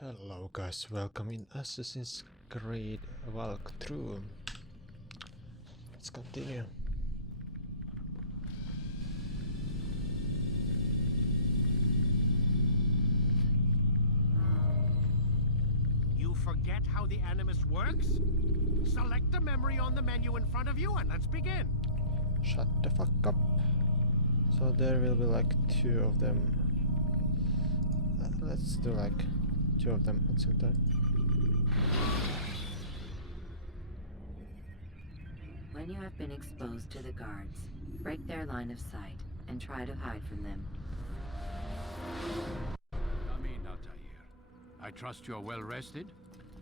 Hello guys, welcome in Assassin's Creed walkthrough. Let's continue. You forget how the Animus works? Select the memory on the menu in front of you and let's begin. Shut the fuck up. So there will be like two of them. Let's do like two of them at the same time. When you have been exposed to the guards, break their line of sight and try to hide from them. Come in, Altair. I trust you're well rested?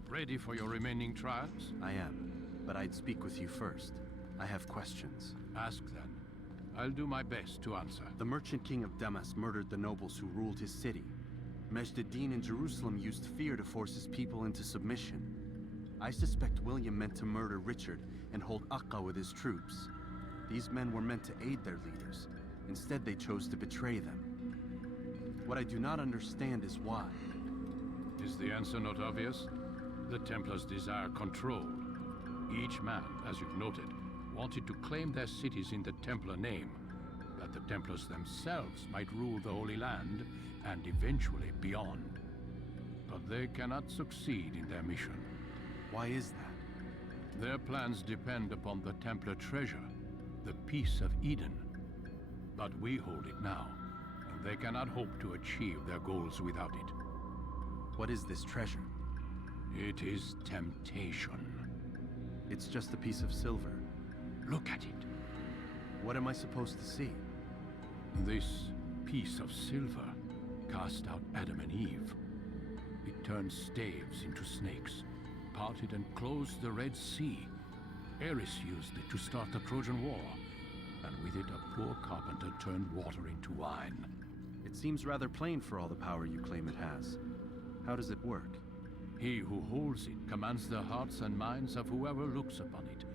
Ready for your remaining trials? I am, but I'd speak with you first. I have questions. Ask then. I'll do my best to answer. The merchant king of Damas murdered the nobles who ruled his city. Majd-ad-Din in Jerusalem used fear to force his people into submission. I suspect William meant to murder Richard and hold Akka with his troops. These men were meant to aid their leaders. Instead, they chose to betray them. What I do not understand is why. Is the answer not obvious? The Templars desire control. Each man, as you've noted, wanted to claim their cities in the Templar name, that the Templars themselves might rule the Holy Land and eventually beyond. But they cannot succeed in their mission. Why is that? Their plans depend upon the Templar treasure, the Peace of Eden. But we hold it now, and they cannot hope to achieve their goals without it. What is this treasure? It is temptation. It's just a piece of silver. Look at it. What am I supposed to see? This piece of silver cast out Adam and Eve. It turned staves into snakes, parted and closed the Red Sea. Ares used it to start the Trojan War, and with it a poor carpenter turned water into wine. It seems rather plain for all the power you claim it has. How does it work? He who holds it commands the hearts and minds of whoever looks upon it,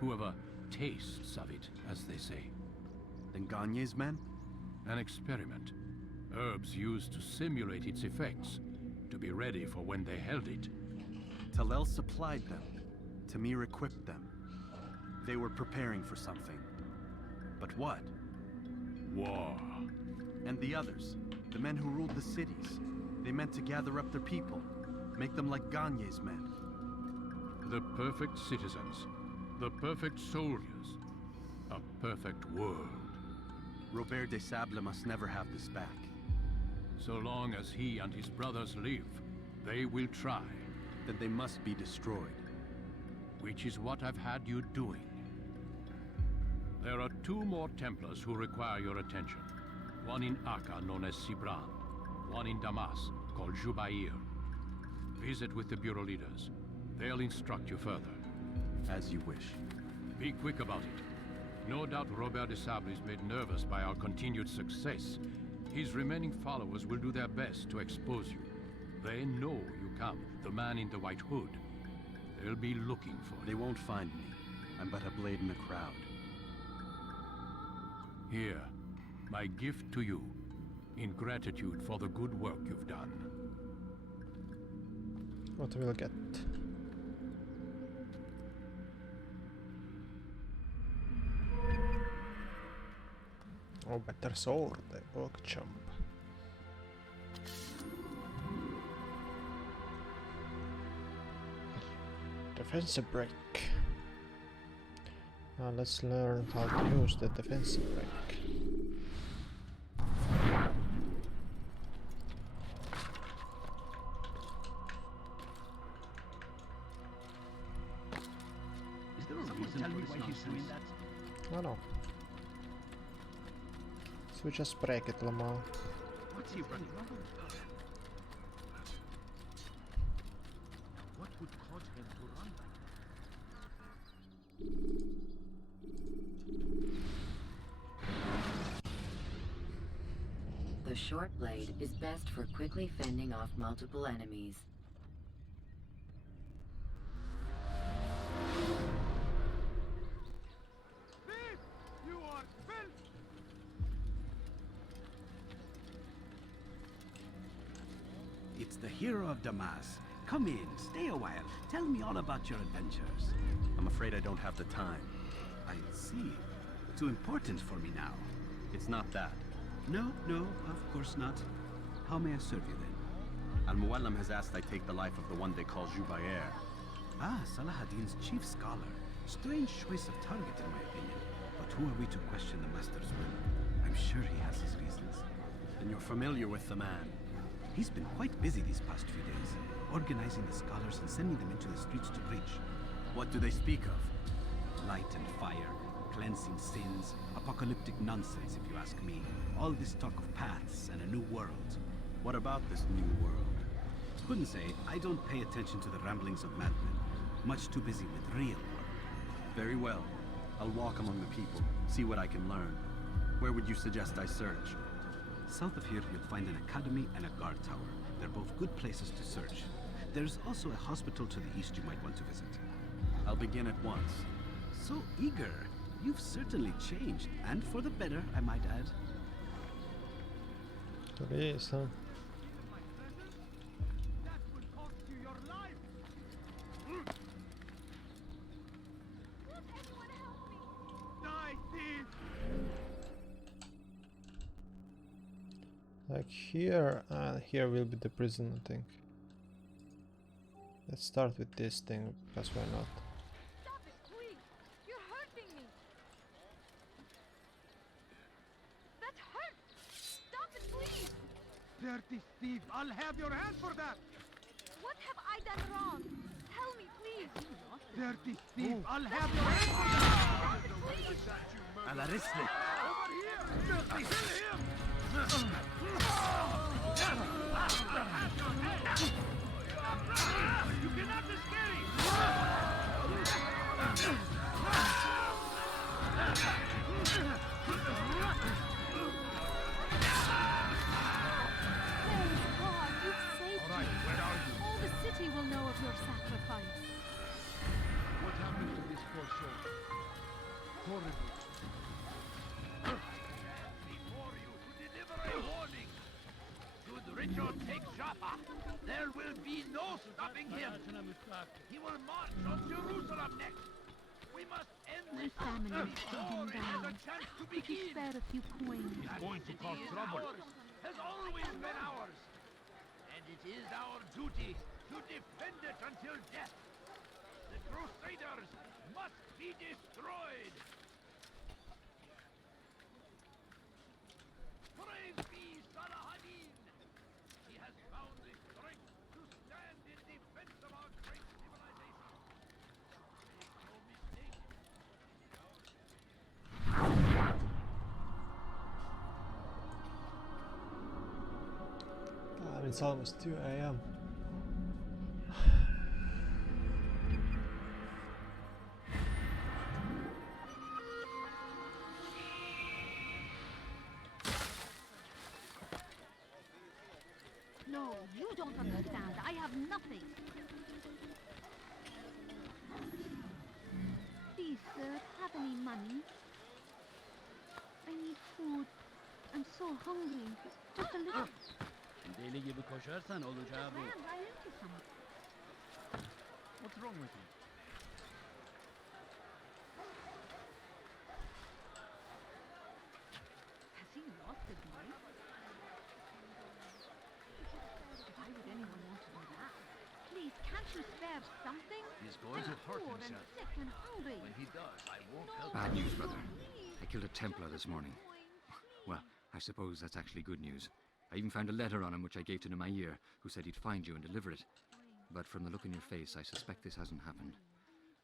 whoever tastes of it, as they say. Then Gagne's men? An experiment. Herbs used to simulate its effects, to be ready for when they held it. Talel supplied them. Tamir equipped them. They were preparing for something. But what? War. And the others, the men who ruled the cities, they meant to gather up their people, make them like Gagne's men. The perfect citizens, the perfect soldiers, a perfect world. Robert de Sable must never have this back. So long as he and his brothers live, they will try. Then they must be destroyed. Which is what I've had you doing. There are two more Templars who require your attention. One in Akka, known as Sibran. One in Damas, called Jubair. Visit with the Bureau leaders. They'll instruct you further. As you wish. Be quick about it. No doubt Robert de Sable is made nervous by our continued success. His remaining followers will do their best to expose you. They know you come, the man in the white hood. They'll be looking for you. They won't find me. I'm but a blade in the crowd. Here, my gift to you, in gratitude for the good work you've done. What will get? Oh, better sword, the oak jump. Defensive break. Now let's learn how to use the defensive break. Is there a reason tell me why he's doing that? No, no. So we just break it, Lamar. What's he running? What would cause him to run like The short blade is best for quickly fending off multiple enemies. You are filth! It's Spects, the hero of Damas. Come in, stay a while. Tell me all about your adventures. I'm afraid I don't have the time. I see. Too important for me now. It's not that. No, of course not. How may I serve you then? Al-Muallim has asked I take the life of the one they call Jubair. Ah, Salahadin's chief scholar. Strange choice of target in my opinion. But who are we to question the master's will? I'm sure he has his reasons. And you're familiar with the man. He's been quite busy these past few days, organizing the scholars and sending them into the streets to preach. What do they speak of? Light and fire, cleansing sins, apocalyptic nonsense if you ask me. All this talk of paths and a new world. What about this new world? Couldn't say. I don't pay attention to the ramblings of madmen. Much too busy with real work. Very well. I'll walk among the people, see what I can learn. Where would you suggest I search? South of here, you'll find an academy and a guard tower. They're both good places to search. There's also a hospital to the east you might want to visit. I'll begin at once. So eager. You've certainly changed, and for the better, I might add. Please, huh? Like here, and here will be the prison, I think. Let's start with this thing, because why not? Stop it, please! You're hurting me! That hurts! Stop it, please! Dirty thief! I'll have your hand for that! What have I done wrong? Tell me, please! Dirty thief! I'll have your hand for that! Stop it, please! Ala rislik. Over here! Dirty thief! You cannot escape! Praise God, you've saved All right, where are you? me. All the city will know of your sacrifice. What happened to this poor soul? Horrible. Before you to deliver a warning. Should Richard take Jaffa, there will be no stopping him. He will march on Jerusalem next. We must end My this. family is Before begging it has a down. chance to Could you begin. spare a few coins? It's going to cause trouble. Has always been ours. And it is our duty to defend it until death. The Crusaders must be destroyed. Praise be Salahadin. He has found the strength to stand in defense of our great civilization. Make no mistake. God, it's almost 2 AM. No, you don't understand. I have nothing. Please, sir, have any money? I need food. I'm so hungry. Just a little. Deli gibi koşarsan olacağı bu. Man, I into some. What's wrong with you? Has he lost his mind? Why would anyone want to do that? Please, can't you spare something? He's going to I'm hurt poor and himself. sick and hungry. When he does, I won't No, help Bad him. news, brother. please, I killed a Templar this morning. Well, I suppose that's actually good news. I even found a letter on him which I gave to Meteor, who said he'd find you and deliver it. But from the look in your face, I suspect this hasn't happened.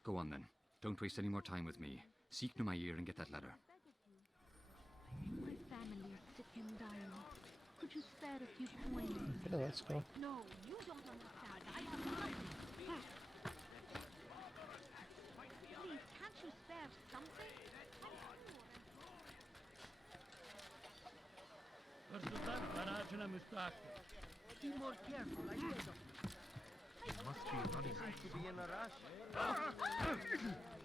Go on then. Don't waste any more time with me. Seek Meteor and get that letter. My family is sick and dying. Could you spare a few coins? Yeah, let's go. No, you don't understand. I have nothing. Please, can't you spare something? Be more careful, I beg of you. Must be running. Seems to be in a rush.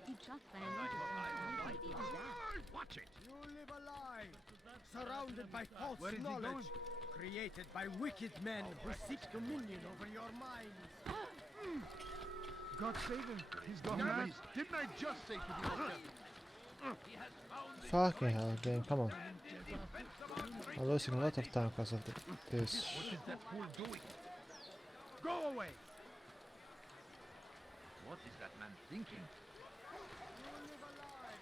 He just ran into something. What is that? Watch it. You live a lie, surrounded by false knowledge, created by wicked men who seek dominion over your minds. God save him. He's gone mad. Didn't I just say to be careful? Fucking hell, game, come on. I'm losing a lot of time because of this. What is that fool doing? Go away! What is that man thinking? You live a lie,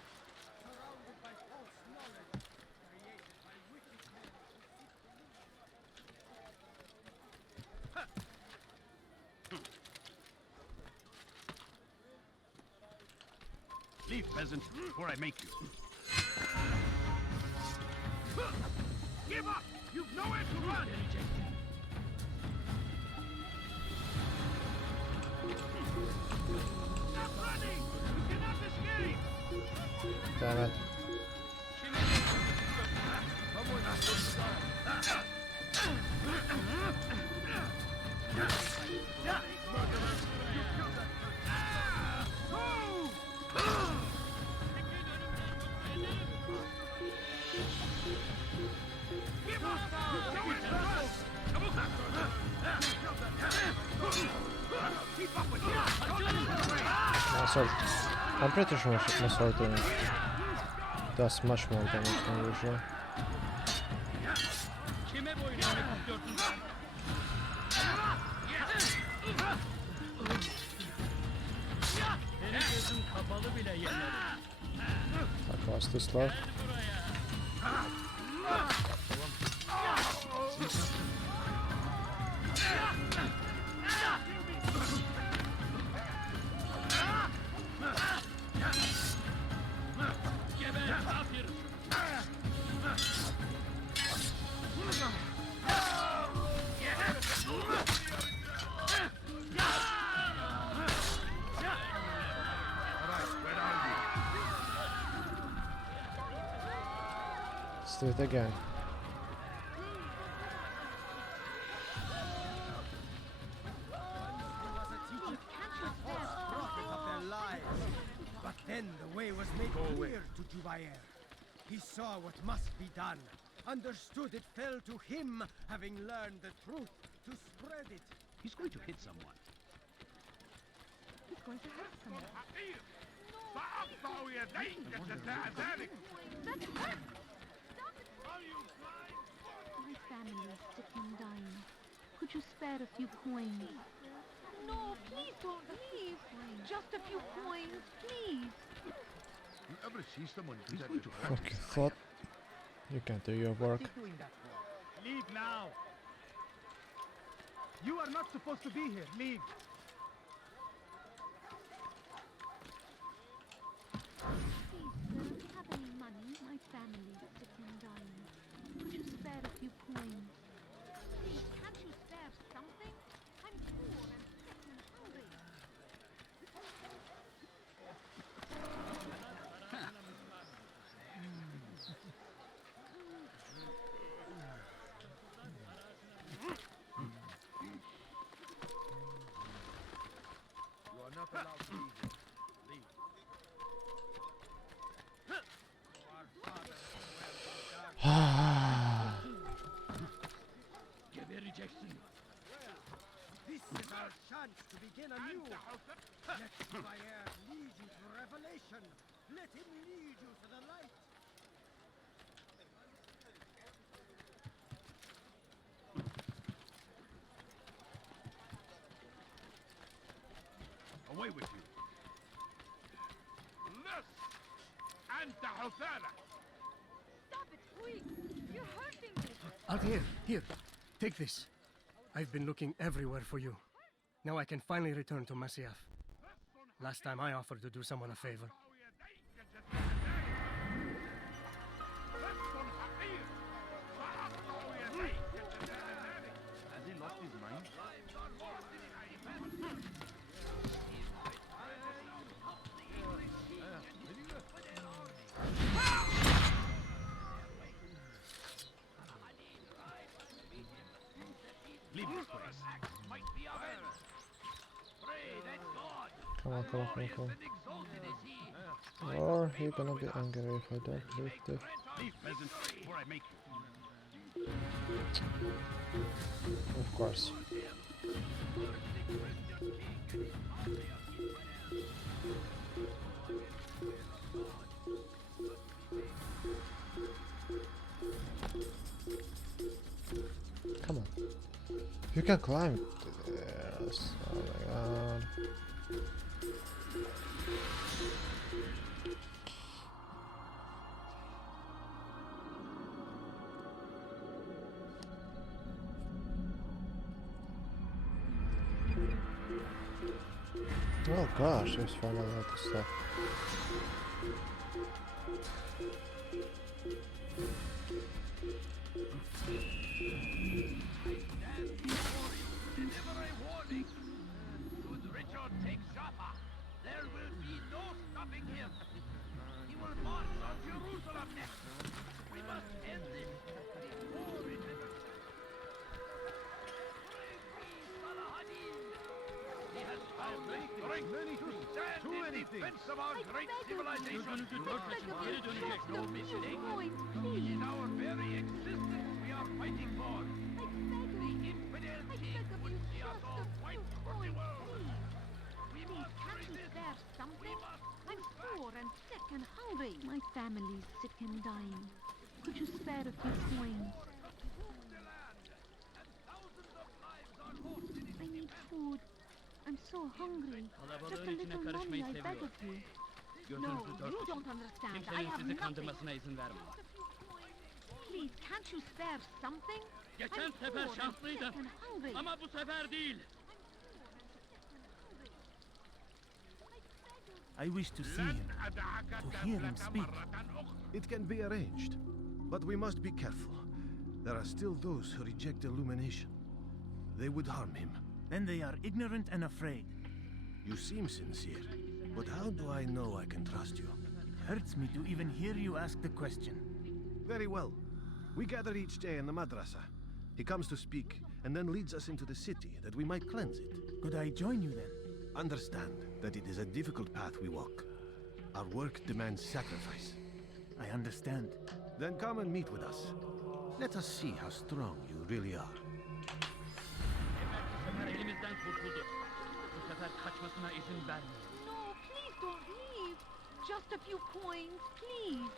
surrounded by false knowledge, created by wicked men who seek Leave, peasant, before I make you. Give up! You've nowhere to run! Stop running! You cannot escape! Damn it. I'm pretty sure my sword does much more damage than usual. That was too slow. Let's do it again. But then the way was made clear to Jubair. He saw what must be done, understood it fell to him, having learned the truth, to spread it. He's going to hit someone. He's going to hurt someone. That hurt! My family is sick and dying. Could you spare a few coins? No, please don't leave. Just a few coins, please. You ever see someone do that? Fucking thought you can't do your work. Leave now. You are not supposed to be here. Leave. Please, sir, if you have any money, my family is sick and dying. Could you spare a few coins? Please, can't you spare something? I'm poor and sick and hungry. You are not allowed to leave. Leave. This is our chance to begin anew. Let Jubair lead you to revelation. Let him lead you to the light. Away with you. Stop it, quick! You're hurting me! Altair, here, take this. I've been looking everywhere for you. Now I can finally return to Masyaf. Last time I offered to do someone a favor. Has he lost his mind? Leave this place. Might be of it. Pray that God, Come on, come on, come on, come on. and exalted is he, Or you're gonna be angry if I don't loot it. Leave, peasant, before I make you. Of course. Come on. You can climb. Yes. Oh my god. Oh gosh, there's fun a lot of stuff. Deliver a warning. Should Richard take Jaffa, there will be no stopping him. He will march on Jerusalem next. We must end this before it ever He has found the strength to stand in defense of our great civilization. Make no mistake. It is our very existence we are fighting for. The infidel king would see us all fight for the world. We must resist. Something? I'm poor and sick and hungry. My family's sick and dying. Could you spare a few coins? I need food. I'm so hungry. Just a little money, I beg of you. No, you don't understand. I have nothing. Please, can't you spare something? Geçen sefer şanslıydım. Ama bu sefer değil. I wish to see him, to hear him speak. It can be arranged, but we must be careful. There are still those who reject illumination. They would harm him. Then they are ignorant and afraid. You seem sincere, but how do I know I can trust you? Hurts me to even hear you ask the question. Very well. We gather each day in the madrasa. He comes to speak, and then leads us into the city, that we might cleanse it. Could I join you then? Understand that it is a difficult path we walk. Our work demands sacrifice. I understand. Then come and meet with us. Let us see how strong you really are. Elimizden kurtuldu. Bu sefer kaçmasına izin vermeyin. No, please don't leave. Just a few coins, please.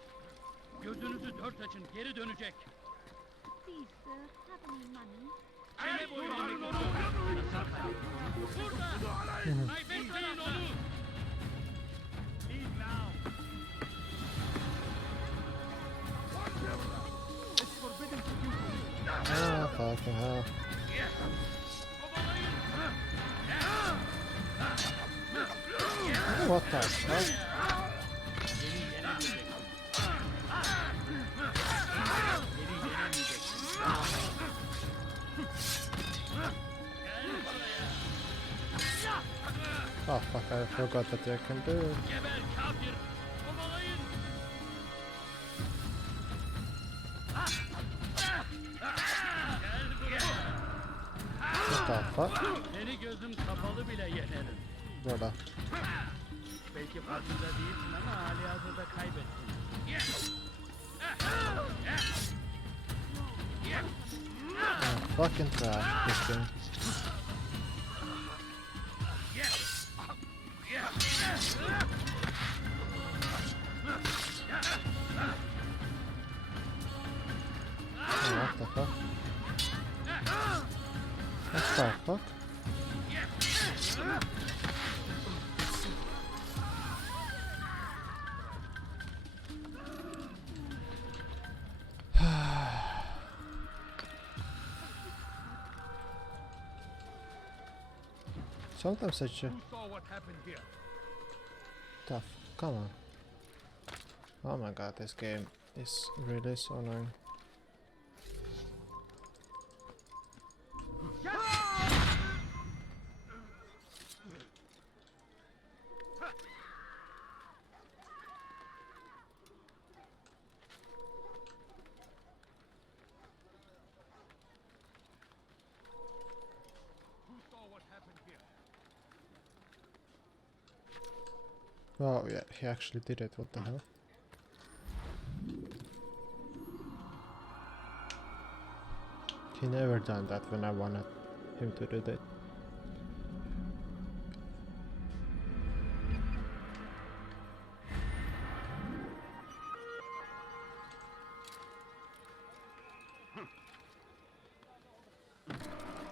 Gözünüzü dört açın, geri dönecek. Please, sir, have any money? Çene boyunca onu. Burada! Ay bekleyin onu! Leave now. It's forbidden to you. Ah, fucking hell. What the fuck? Oh fuck, I forgot that I can do it. What the fuck? Seni gözüm kapalı bile yenerim. Burada. Belki farkında değilsin ama halihazırda kaybettin. Oh, fucking trash, this thing. Oh, what the fuck? What the fuck? Sometimes such a Who saw what happened here? tough. Come on. Oh my god, this game is really so annoying. Oh yeah, he actually did it, what the hell? He never done that when I wanted him to do that.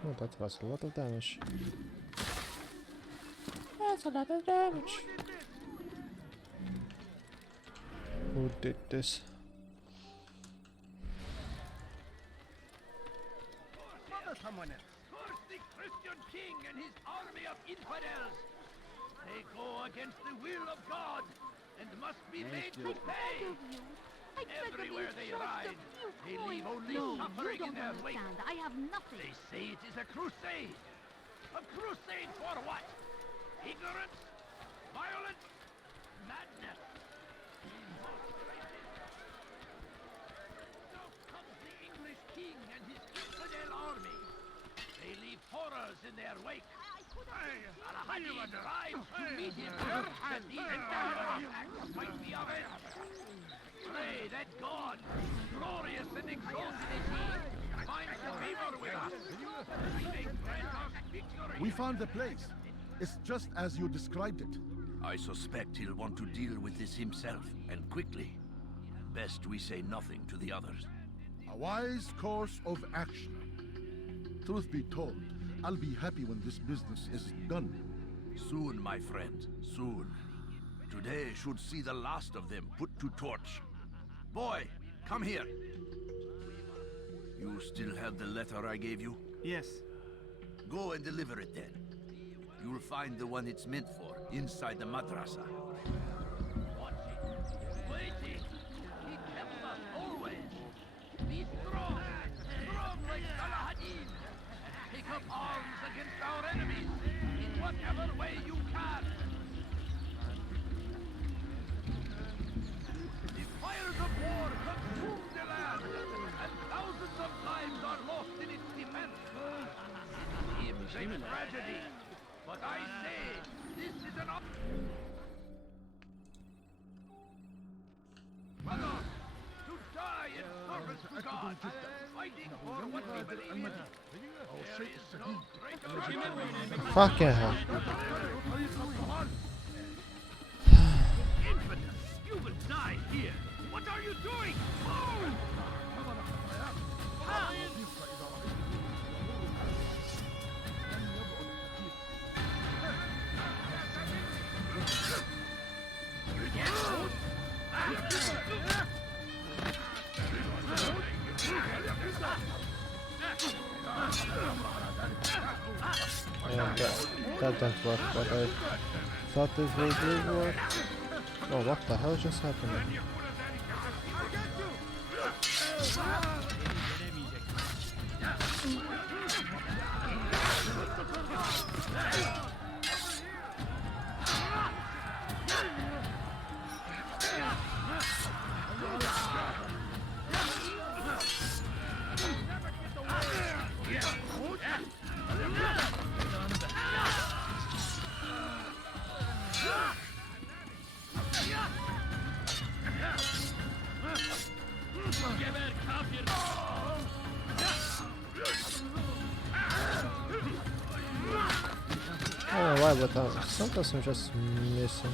Oh, that was a lot of damage. That's a lot of damage. Who did this? Someone else. Curse the Christian king and his army of infidels! They go against the will of God and must be made to pay! Everywhere they ride, they leave only suffering in their wake. I have nothing. They say it is a crusade. A crusade for what? Ignorance? Violence? Madness? Now comes the English king and his infidel army. They leave horrors in their wake. Al-Hadi drives to meet him that the entire attack might be avenged. Pray that God, glorious and exalted is he, finds favor with us. He may grant us victory. We found the place. It's just as you described it. I suspect he'll want to deal with this himself, and quickly. Best we say nothing to the others. A wise course of action. Truth be told, I'll be happy when this business is done. Soon, my friend, soon. Today should see the last of them put to torch. Boy, come here. You still have the letter I gave you? Yes. Go and deliver it then. You'll find the one it's meant for inside the madrasa. Watching, waiting. He helps us always. Be strong, strong like Salahadin. Take up arms against our enemies in whatever way you can. The fires of war consume the land, and thousands of lives are lost in its defense. It seems a tragedy, but I say this is an brother, to die in service to God, fighting for what we believe in. There is no greater Fucking hell. Infidel, you will die here. What are you doing? Move! Yeah, that don't work, but I thought it would work. Oh, what the hell just happened? I don't know why, but sometimes I'm just missing.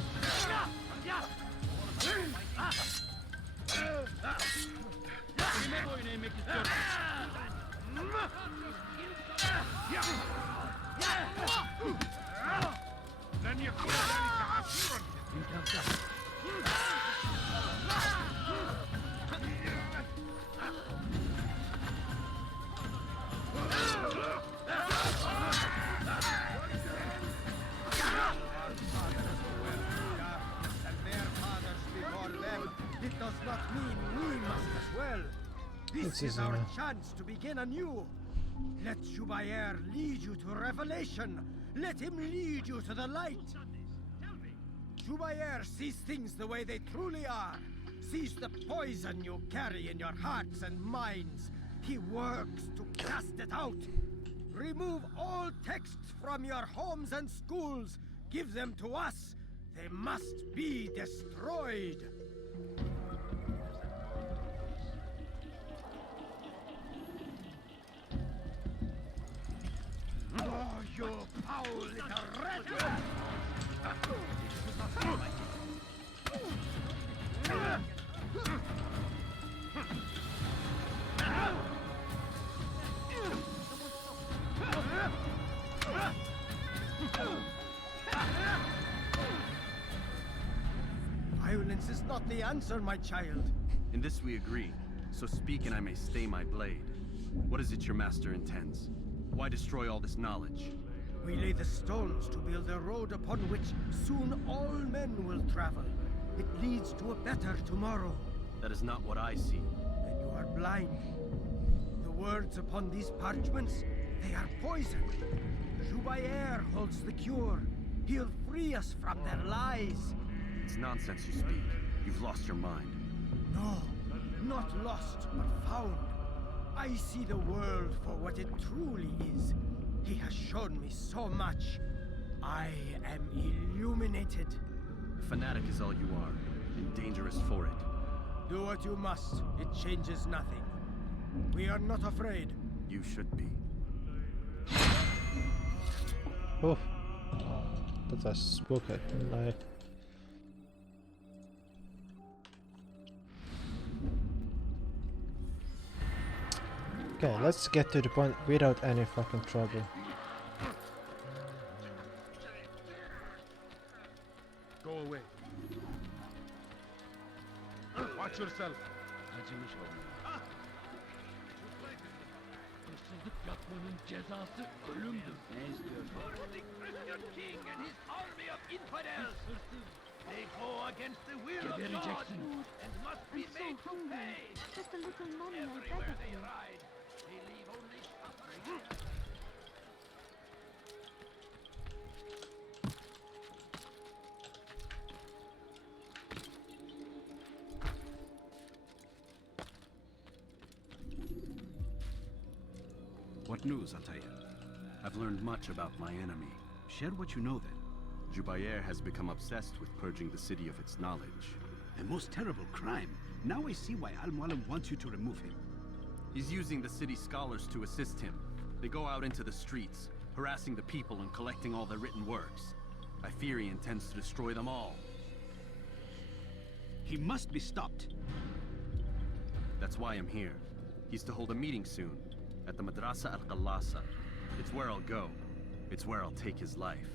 It does not mean we must as well. This is our chance to begin anew. Let Jubair lead you to revelation. Let him lead you to the light. Jubair sees things the way they truly are. Sees the poison you carry in your hearts and minds. He works to cast it out. Remove all texts from your homes and schools. Give them to us. They must be destroyed. Oh, you foul little rat! Violence is not the answer, my child. In this we agree, so speak and I may stay my blade. What is it your master intends? Why destroy all this knowledge? We lay the stones to build a road upon which soon all men will travel. It leads to a better tomorrow. That is not what I see. Then you are blind. The words upon these parchments, they are poison. Jubayer holds the cure. He'll free us from their lies. It's nonsense you speak. You've lost your mind. No, not lost, but found. I see the world for what it truly is. He has shown me so much. I am illuminated. Fanatic is all you are, and dangerous for it. Do what you must. It changes nothing. We are not afraid. You should be. Oh, that was spooky, didn't I? Okay, let's get to the point without any fucking trouble. Go away. Watch yourself. Acımış olmuyor. Hırsızlık yapmanın cezası ölümdür. Ne istiyorsun? For the Christian king and his army of infidels! They go against the will of God and must be made to pay! Just a little money, I beg Everywhere of they you. ride, they leave only suffering. What news, Ataya? I've learned much about my enemy. Share what you know then. Jubayer has become obsessed with purging the city of its knowledge. A most terrible crime. Now I see why Al-Mualim wants you to remove him. He's using the city scholars to assist him. They go out into the streets, harassing the people and collecting all their written works. I fear he intends to destroy them all. He must be stopped. That's why I'm here. He's to hold a meeting soon, at the Madrasa al-Qallasa. It's where I'll go. It's where I'll take his life.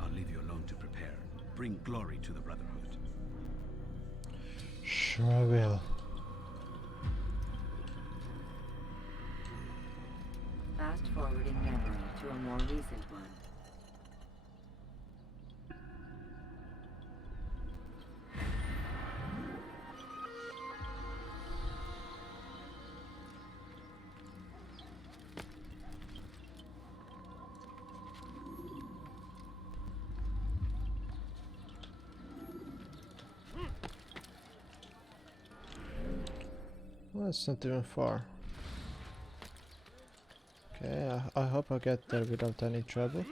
I'll leave you alone to prepare. Bring glory to the Brotherhood. Sure I will. Fast forward in memory to a more recent one. Well, it's not even far. Okay, I hope I get there without any trouble.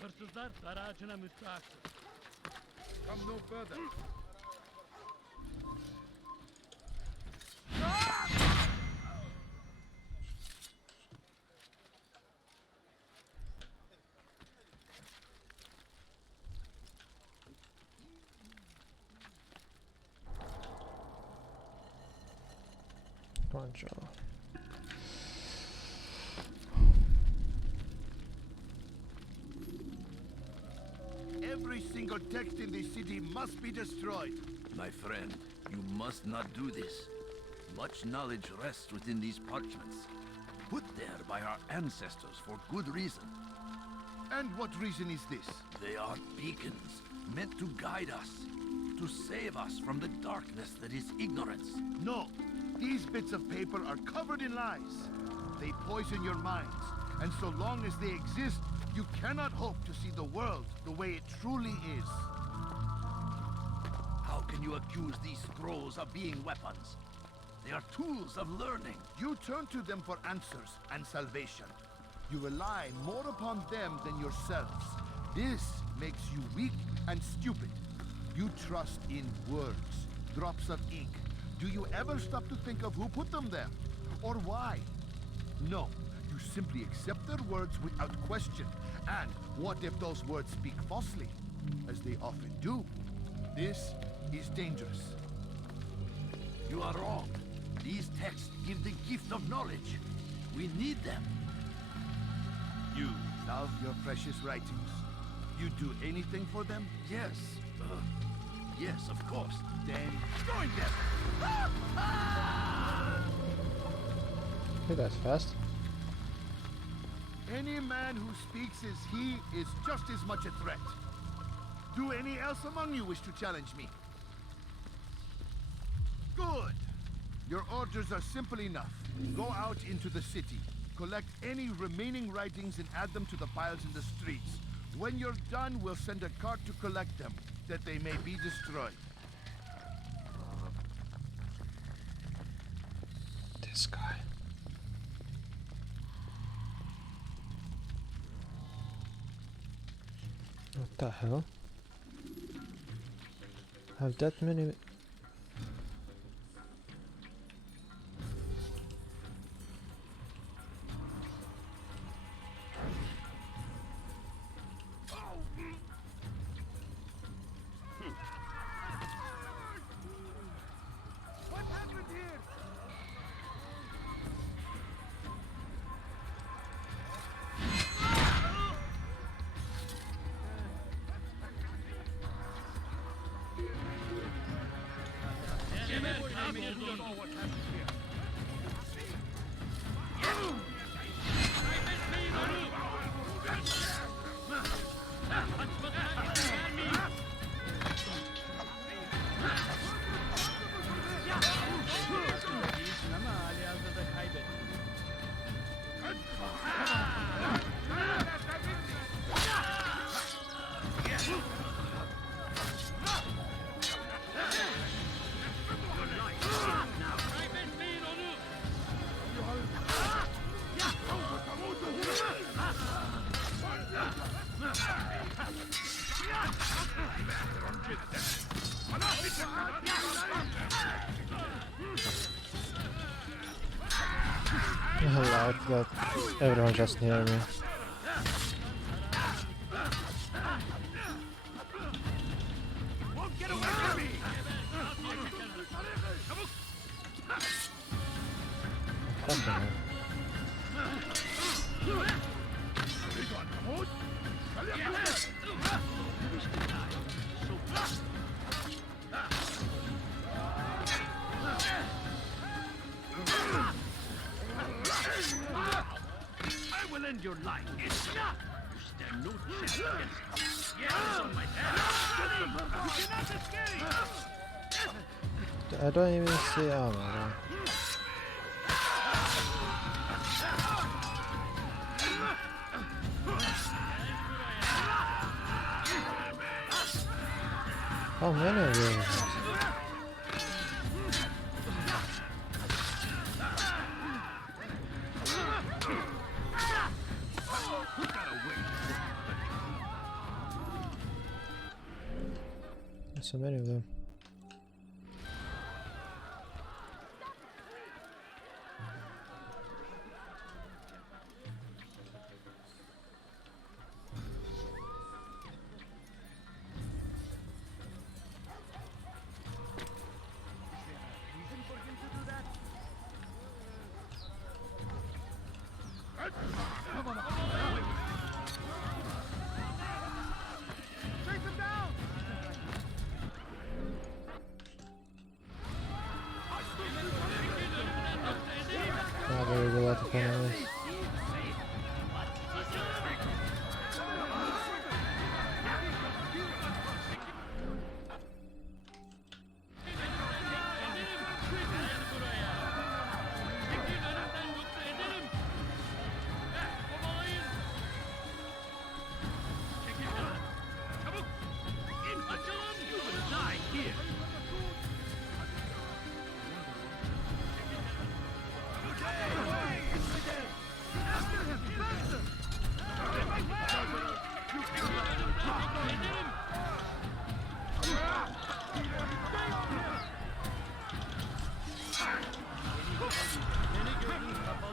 Hırsızlar dar ağacına müstahaktır. Come no further. Come on, Joe. Every single text in this city must be destroyed. My friend, you must not do this. Much knowledge rests within these parchments, put there by our ancestors for good reason. And what reason is this? They are beacons, meant to guide us, to save us from the darkness that is ignorance. No, these bits of paper are covered in lies. They poison your minds, and so long as they exist, you cannot hope to see the world the way it truly is. How can you accuse these scrolls of being weapons? They are tools of learning. You turn to them for answers and salvation. You rely more upon them than yourselves. This makes you weak and stupid. You trust in words, drops of ink. Do you ever stop to think of who put them there? Or why? No, you simply accept their words without question. And what if those words speak falsely? As they often do. This is dangerous. You are wrong. These texts give the gift of knowledge. We need them. You love your precious writings. You do anything for them? Yes. Yes, of course. Then join them! Hey, that's fast. Any man who speaks as he is just as much a threat. Do any else among you wish to challenge me? Good! Your orders are simple enough. Go out into the city. Collect any remaining writings and add them to the piles in the streets. When you're done, we'll send a cart to collect them, that they may be destroyed. This guy. What the hell? Have that many? What happened here? I forgot everyone just near me. Won't get away from me! Fucking hell. I will end your life. It's enough! You stand no chance against me. Yes, on my head. You cannot escape! I don't even see armor. How many of you? There's so many of them.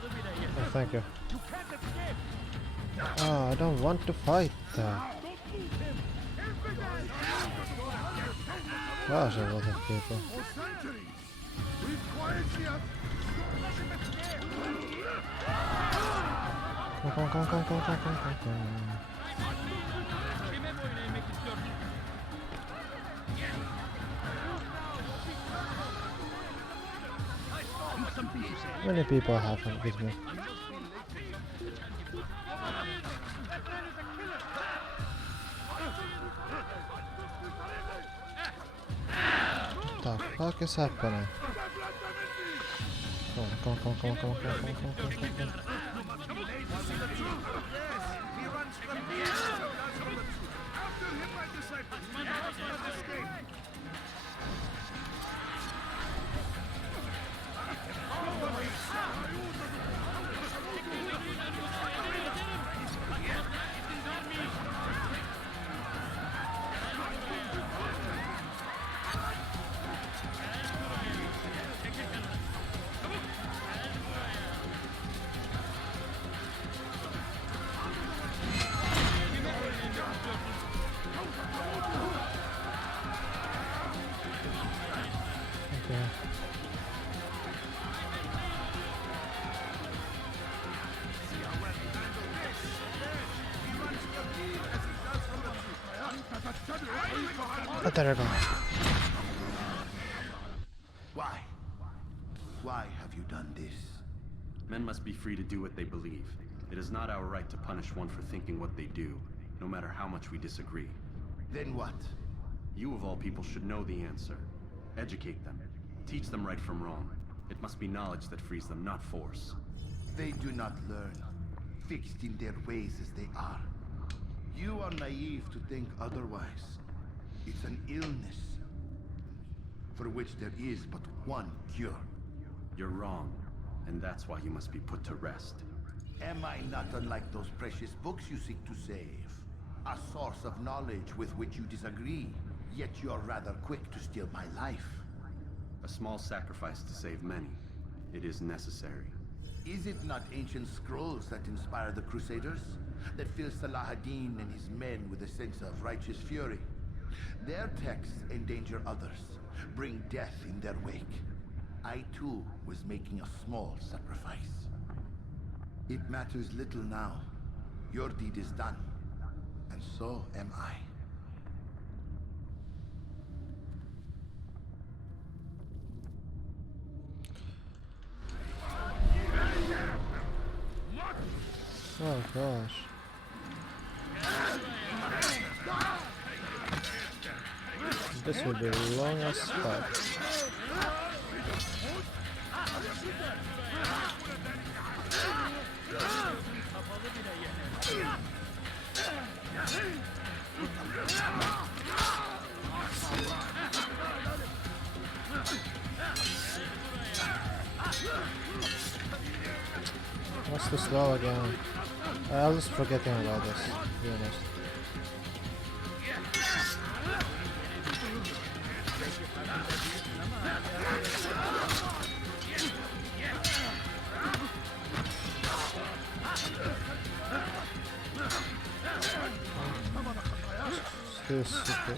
Oh, thank you. Oh, I don't want to fight that. Gosh, a lot of people. Come. Many people have with me. What the fuck is happening? Come. Oh, there I go. Why have you done this? Men must be free to do what they believe. It is not our right to punish one for thinking what they do, no matter how much we disagree. Then what? You of all people should know the answer. Educate them. Teach them right from wrong. It must be knowledge that frees them, not force. They do not learn, fixed in their ways as they are. You are naive to think otherwise. It's an illness for which there is but one cure. You're wrong, and that's why you must be put to rest. Am I not unlike those precious books you seek to save? A source of knowledge with which you disagree, yet you're rather quick to steal my life. A small sacrifice to save many. It is necessary. Is it not ancient scrolls that inspire the Crusaders? That fill Salah ad-Din and his men with a sense of righteous fury? Their texts endanger others, bring death in their wake. I too was making a small sacrifice. It matters little now. Your deed is done, and so am I. Oh gosh. This will be the longest fight. What's the slow again? I was forgetting about this, to be honest. Still super.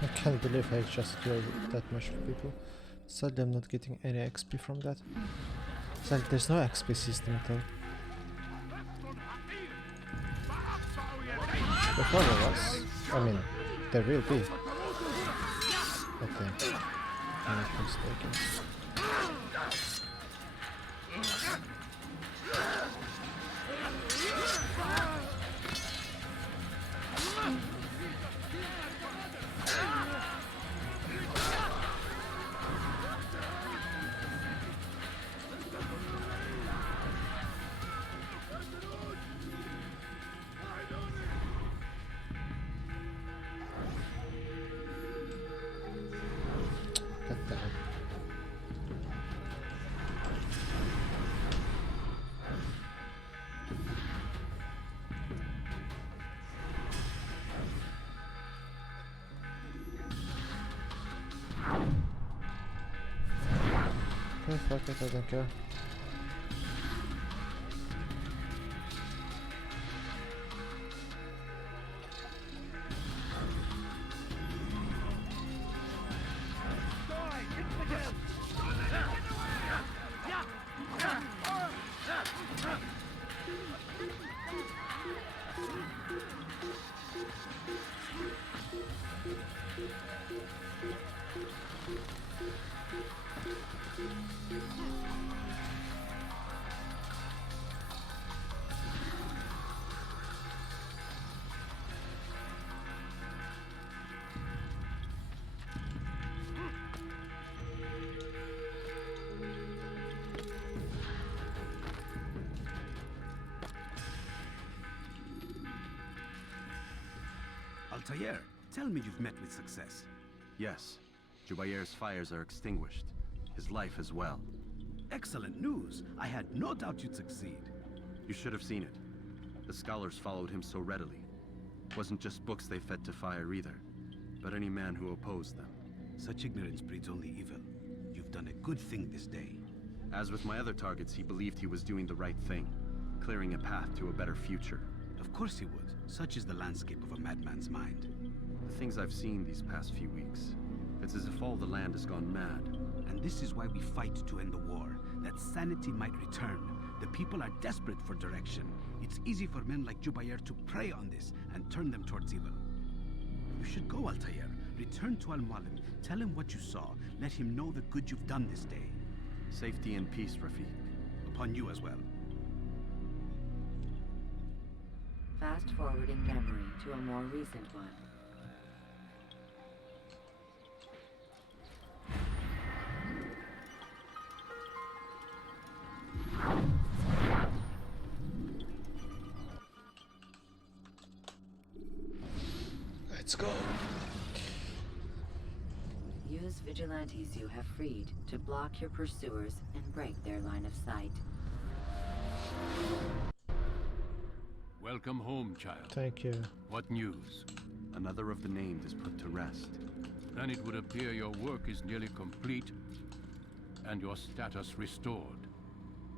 I can't believe I just killed that much people. Sadly, I'm not getting any XP from that. Sadly, there's no XP system though. Before there was. I mean, there will be. I think. I'm not mistaken. Fuck it, I don't care. Altair, tell me you've met with success. Yes. Jubair's fires are extinguished. His life as well. Excellent news. I had no doubt you'd succeed. You should have seen it. The scholars followed him so readily. Wasn't just books they fed to fire either, but any man who opposed them. Such ignorance breeds only evil. You've done a good thing this day. As with my other targets, he believed he was doing the right thing, clearing a path to a better future. Of course he would. Such is the landscape of a madman's mind. The things I've seen these past few weeks, it's as if all the land has gone mad. And this is why we fight to end the war, that sanity might return. The people are desperate for direction. It's easy for men like Jubair to prey on this and turn them towards evil. You should go, Altair. Return to Al-Malim. Tell him what you saw. Let him know the good you've done this day. Safety and peace, Rafiq. Upon you as well. Fast-forwarding memory to a more recent one. Let's go. Use vigilantes you have freed to block your pursuers and break their line of sight. Welcome home, child. Thank you. What news? Another of the named is put to rest. Then it would appear your work is nearly complete and your status restored.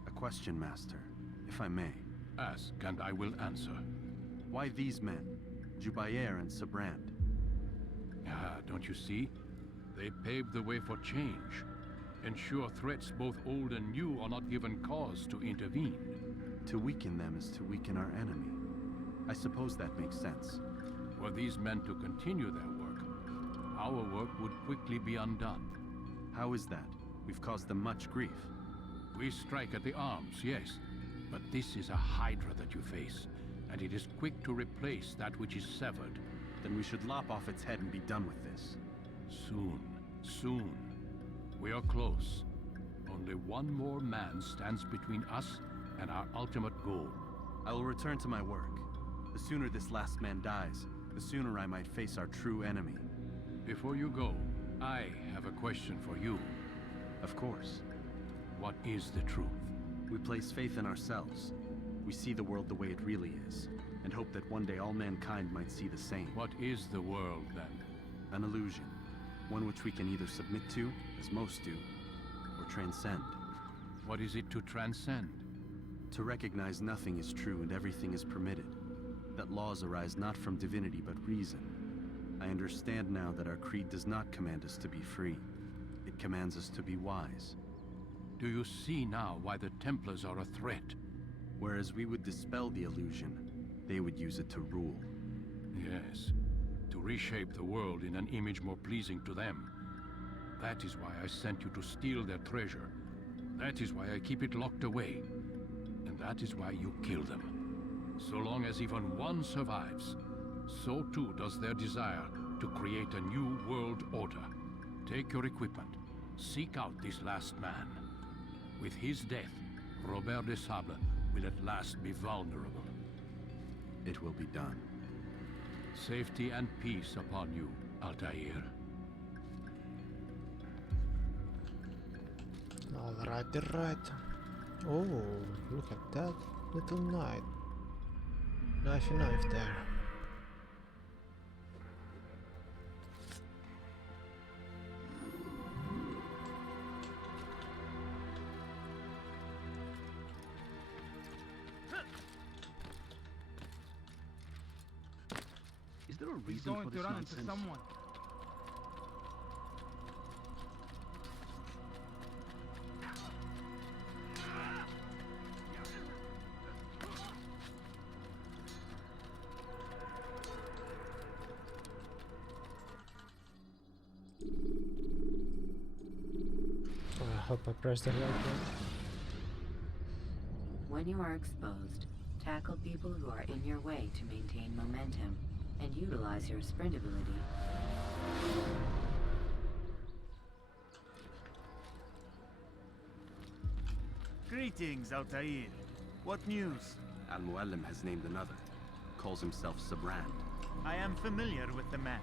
A question, Master, if I may. Ask and I will answer. Why these men? Jubair and Sabrand. Ah, don't you see? They paved the way for change. Ensure threats both old and new are not given cause to intervene. To weaken them is to weaken our enemy. I suppose that makes sense. Were these men to continue their work, our work would quickly be undone. How is that? We've caused them much grief. We strike at the arms, yes. But this is a hydra that you face, and it is quick to replace that which is severed. Then we should lop off its head and be done with this. Soon, soon. We are close. Only one more man stands between us and our ultimate goal. I will return to my work. The sooner this last man dies, the sooner I might face our true enemy. Before you go, I have a question for you. Of course. What is the truth? We place faith in ourselves. We see the world the way it really is, and hope that one day all mankind might see the same. What is the world, then? An illusion. One which we can either submit to, as most do, or transcend. What is it to transcend? To recognize nothing is true and everything is permitted. That laws arise not from divinity but reason. I understand now that our creed does not command us to be free. It commands us to be wise. Do you see now why the Templars are a threat? Whereas we would dispel the illusion, they would use it to rule. Yes, to reshape the world in an image more pleasing to them. That is why I sent you to steal their treasure. That is why I keep it locked away. And that is why you kill them. So long as even one survives, so too does their desire to create a new world order. Take your equipment. Seek out this last man. With his death, Robert de Sable will at last be vulnerable. It will be done. Safety and peace upon you, Altair. Alright. Oh, look at that little knife. Knife there. Is there a reason for this nonsense? Someone. I hope I pressed the right one. When you are exposed, tackle people who are in your way to maintain momentum, and utilize your sprint ability. Greetings, Altair. What news? Al-Muallim has named another. Calls himself Sabrand. I am familiar with the man.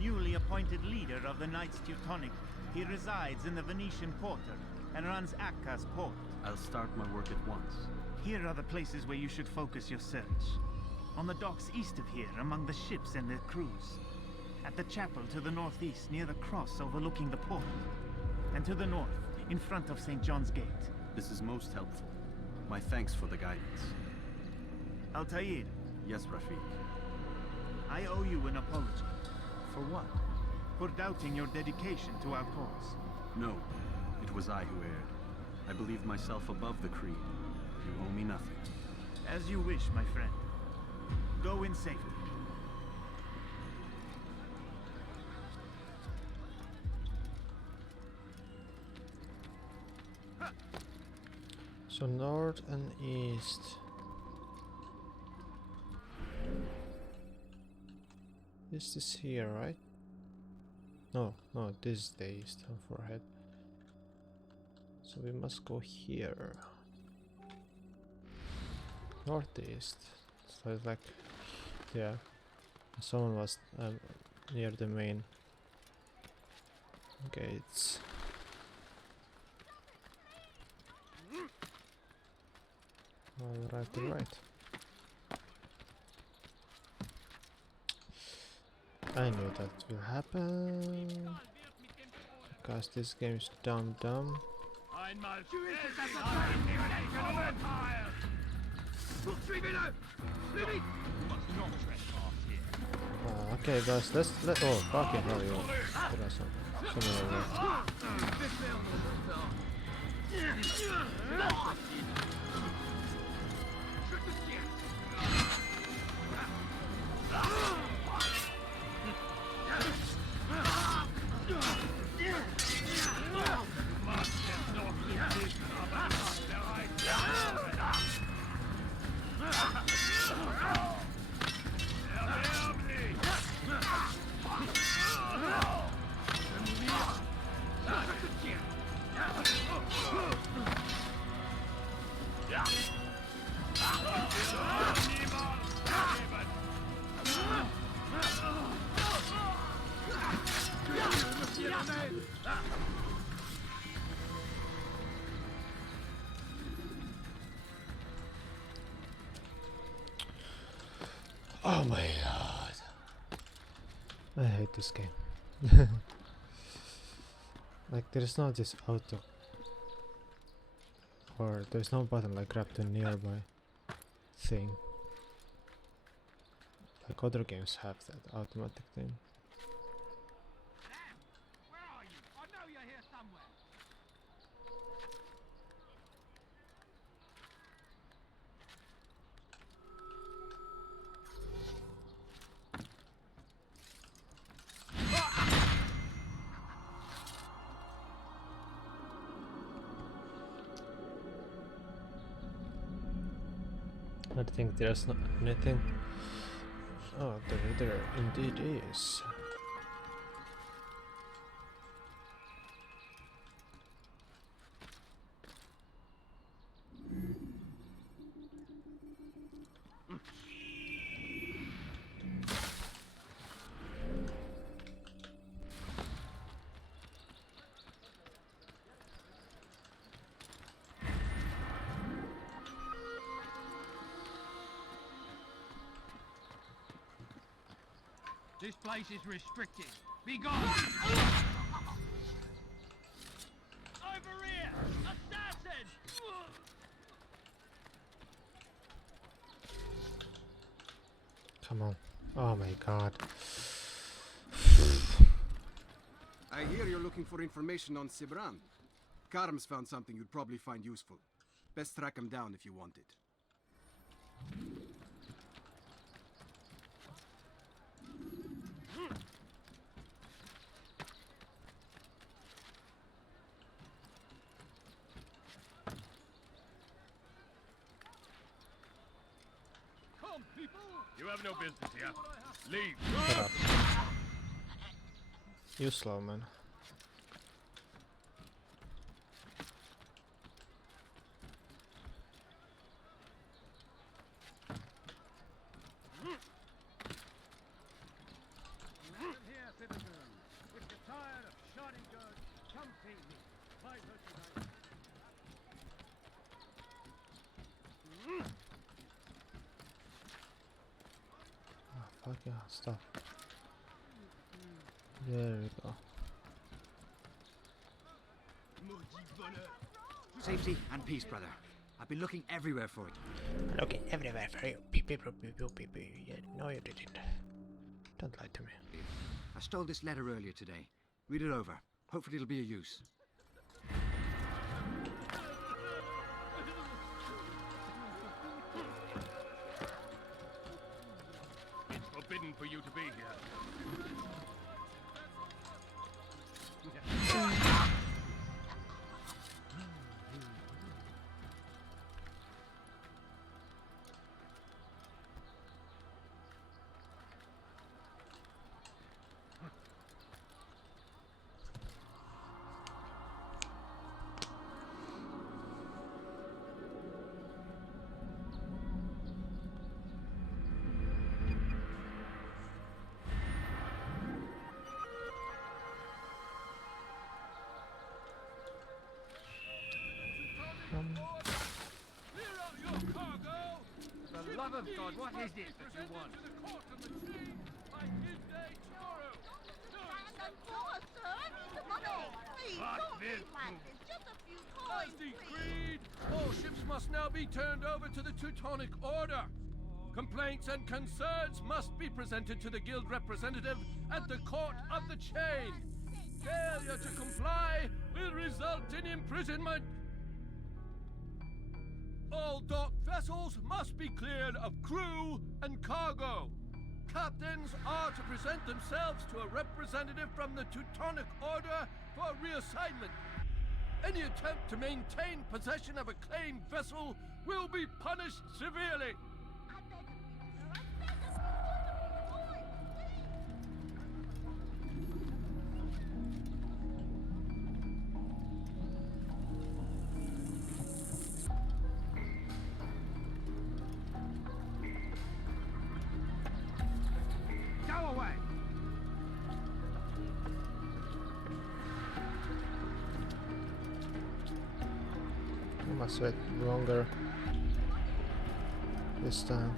Newly appointed leader of the Knights Teutonic, he resides in the Venetian Quarter and runs Akka's port. I'll start my work at once. Here are the places where you should focus your search. On the docks east of here, among the ships and their crews. At the chapel to the northeast, near the cross overlooking the port. And to the north, in front of St. John's Gate. This is most helpful. My thanks for the guidance. Altair. Yes, Rafiq. I owe you an apology. For what? For doubting your dedication to our cause. No, it was I who erred. I believed myself above the creed. You owe me nothing. As you wish, my friend. Go in safety. So north and east. This is here, right? No, this is the east forehead. So we must go here. Northeast. So it's like, yeah. Someone was near the main gates. Right. I knew that will happen because this game is dumb. Okay, guys, let oh fucking hell, you. There are so many Oh my god. I hate this game. Like there's not this auto. Or there's no button like grab the nearby thing. Like other games have that automatic thing. Where are you? I know you're here somewhere. I think there's not anything. Oh, there indeed is. This place is restricted. Be gone! Over here! Assassin! Come on. Oh my god. I hear you're looking for information on Sibran. Karm's found something you'd probably find useful. Best track him down if you want it. Come, people! You have no business here. Leave. Shut up. You slow, man. Listen here, citizen. If you're tired of shoddy goods, come see me. My merchandise. Oh, fuck yeah, stop. There we go. Safety and peace, brother. I've been looking everywhere for it. Looking everywhere for you. Beep, beep, beep, beep, beep, beep. Yeah, no, you didn't. Don't lie to me. I stole this letter earlier today. Read it over. Hopefully it'll be of use. It's forbidden for you to be here. For the love of God, what is it that you want? As decreed, all ships must now be turned over to the Teutonic Order. Complaints and concerns must be presented to the guild representative at the Court of the Chain. Failure to comply will result in imprisonment. All docked vessels must be cleared of crew and cargo. Captains are to present themselves to a representative from the Teutonic Order for reassignment. Any attempt to maintain possession of a claimed vessel will be punished severely. Go away! I must wait longer this time.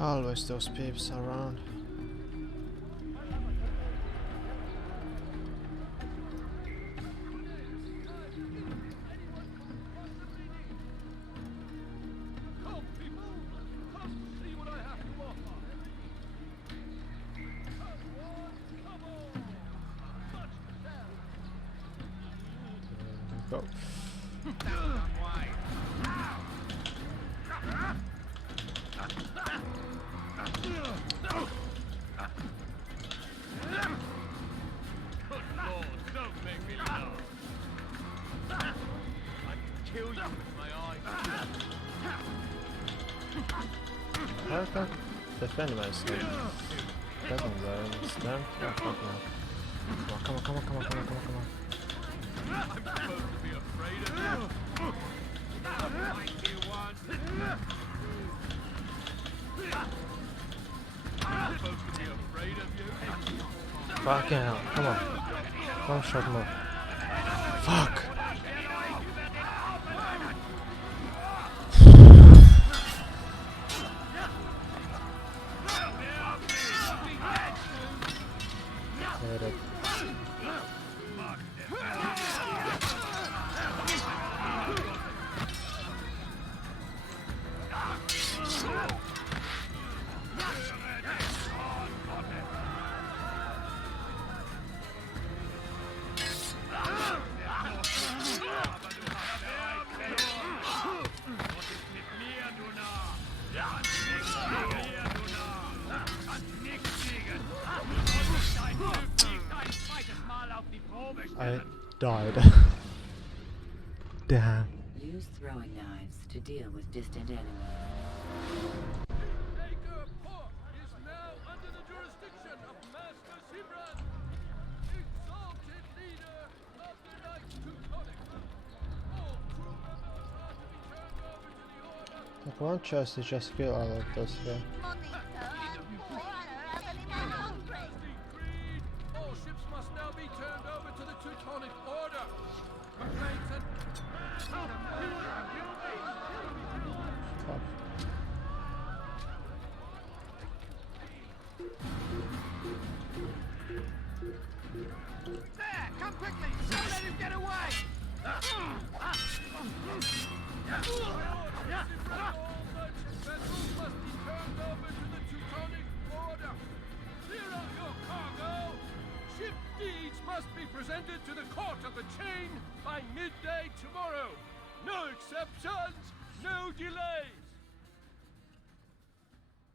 Always those peeps around. Go. I can't defend myself. Doesn't understand. Oh, fuck no. Come on, come on, come on, come on, come on, come on. I'm supposed to be afraid of you. Like you want. I'm supposed to be afraid of you. Fucking hell, come on. One shot more. Fuck! Hit it. I died. Damn. Use throwing knives to deal with distant enemies. Acre Port is now under the jurisdiction of Master Sibran, exalted leader of the Knights Teutonic. All crew members are to be turned over to the order. Like one chest is just kill all of those here. All ships must now be turned over to the Teutonic Order. Complaints and... Fuck. There! Come quickly! Don't let him get away! All merchant vessels must be turned over to the Teutonic Order. Clear out your cargo. Ship deeds must be presented to the Court of the Chain by midday tomorrow. No exceptions, no delays.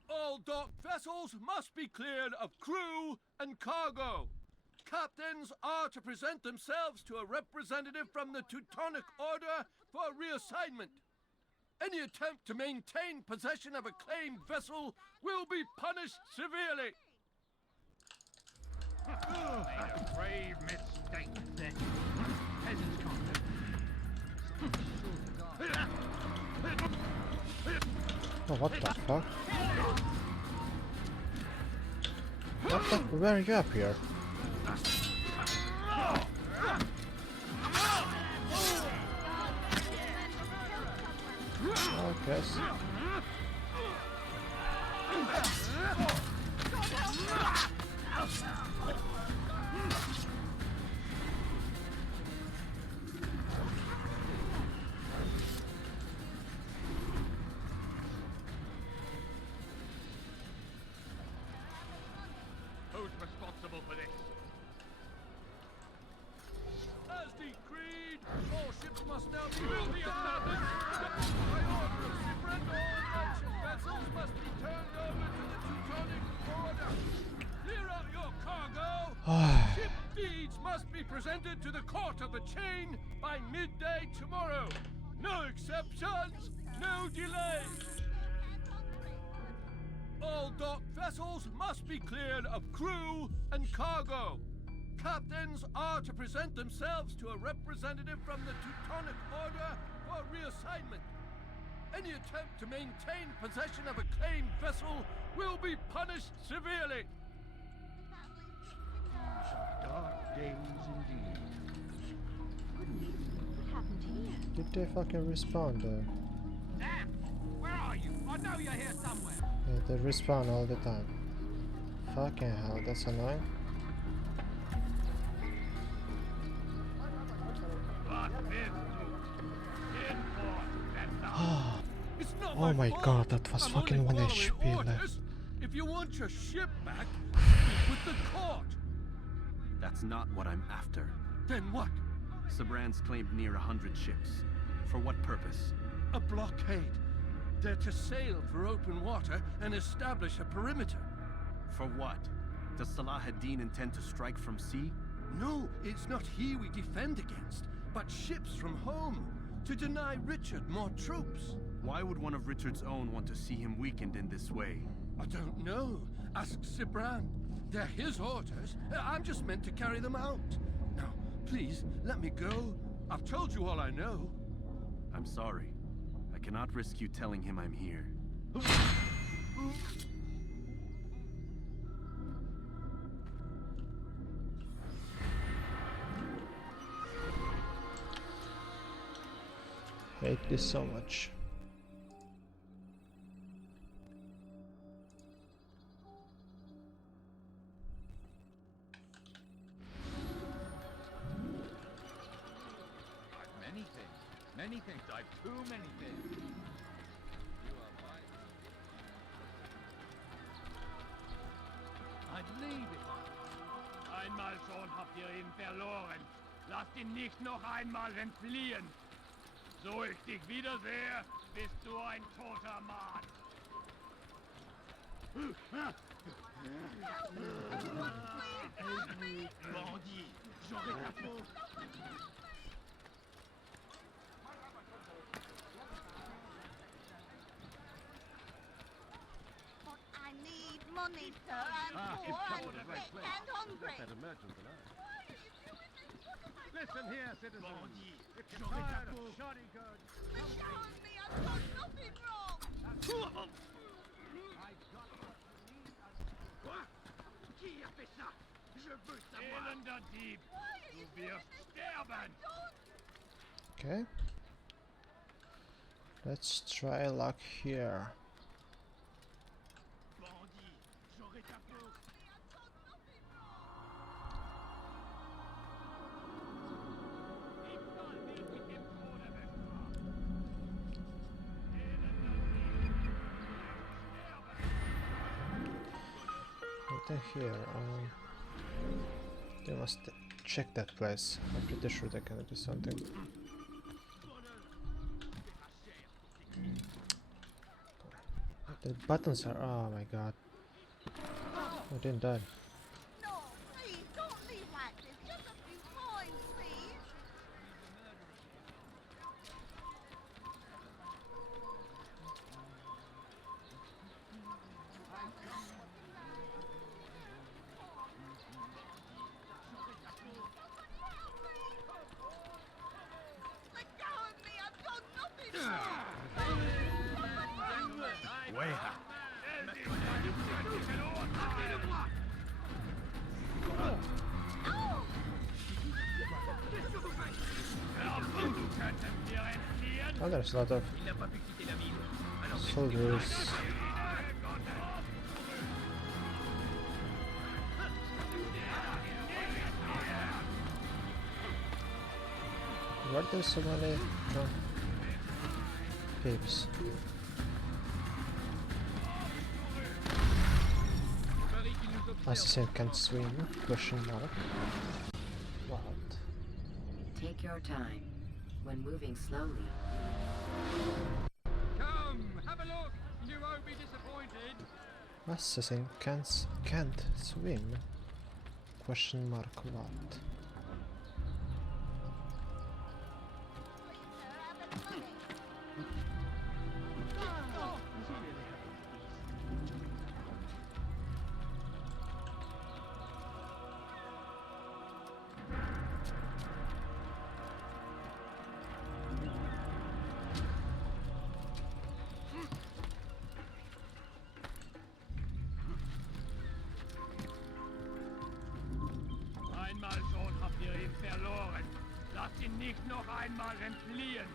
All docked vessels must be cleared of crew and cargo. Captains are to present themselves to a representative from the Teutonic Order for reassignment. Any attempt to maintain possession of a claimed vessel will be punished severely. Made a grave mistake then. Peasants can't Oh, what the fuck? What the? Where are you up here? I guess. Who's responsible for this? As decreed, all ships must now be abandoned. By order of Sibran, all merchant vessels must be turned over to the Teutonic Order. Clear out your cargo. Ship deeds must be presented to the Court of the Chain by midday tomorrow. No exceptions, no delays. All docked vessels must be cleared of crew and cargo. Captains are to present themselves to a representative from the Teutonic Order for reassignment. Any attempt to maintain possession of a claimed vessel will be punished severely. Dark days indeed. What happened here? Did they fucking respawn there? Sam! Where are you? I know you're here somewhere. Yeah, they respawn all the time. Fucking hell, that's annoying. Oh my god, that was fucking 1 HP left. If you want your ship back, speak with the court. That's not what I'm after. Then what? Sabran's claimed near 100 ships. For what purpose? A blockade. They're to sail for open water and establish a perimeter. For what? Does Salah ad-Din intend to strike from sea? No, it's not he we defend against, but ships from home, to deny Richard more troops. Why would one of Richard's own want to see him weakened in this way? I don't know. Ask Sibran. They're his orders. I'm just meant to carry them out. Now, please, let me go. I've told you all I know. I'm sorry. I cannot risk you telling him I'm here. Hate this so much. Many things. I've too many things. You are right. I'd leave it. Einmal schon habt ihr ihn verloren. Lasst ihn nicht noch einmal entfliehen. So ich dich wiedersehe, bist du ein toter Mann. Bandit, j'aurai ta peau. Money, sir. I'm poor and sick and hungry. Listen here, citizen. If you're tired of shoddy goods, Show me I've done nothing wrong. I've got what you need. Quoi? Qui a fait ça? Je veux savoir. Elender Dieb, du wirst sterben. Okay. Let's try luck here. Nothing here. They must check that place. I'm pretty sure they're gonna do something. The buttons are. Oh my god. I didn't die. No, please, don't leave like this. Just a few coins, please. Let go of me. I've done nothing wrong. Way Oh, there's a lot of soldiers. Why there's so many pigs? Assassin can't swim? Question mark. What? Take your time. When moving slowly. Come, have a look. You won't be disappointed. Assassin can't swim? Question mark. What? Einmal schon habt ihr ihn verloren. Lasst ihn nicht noch einmal entfliehen.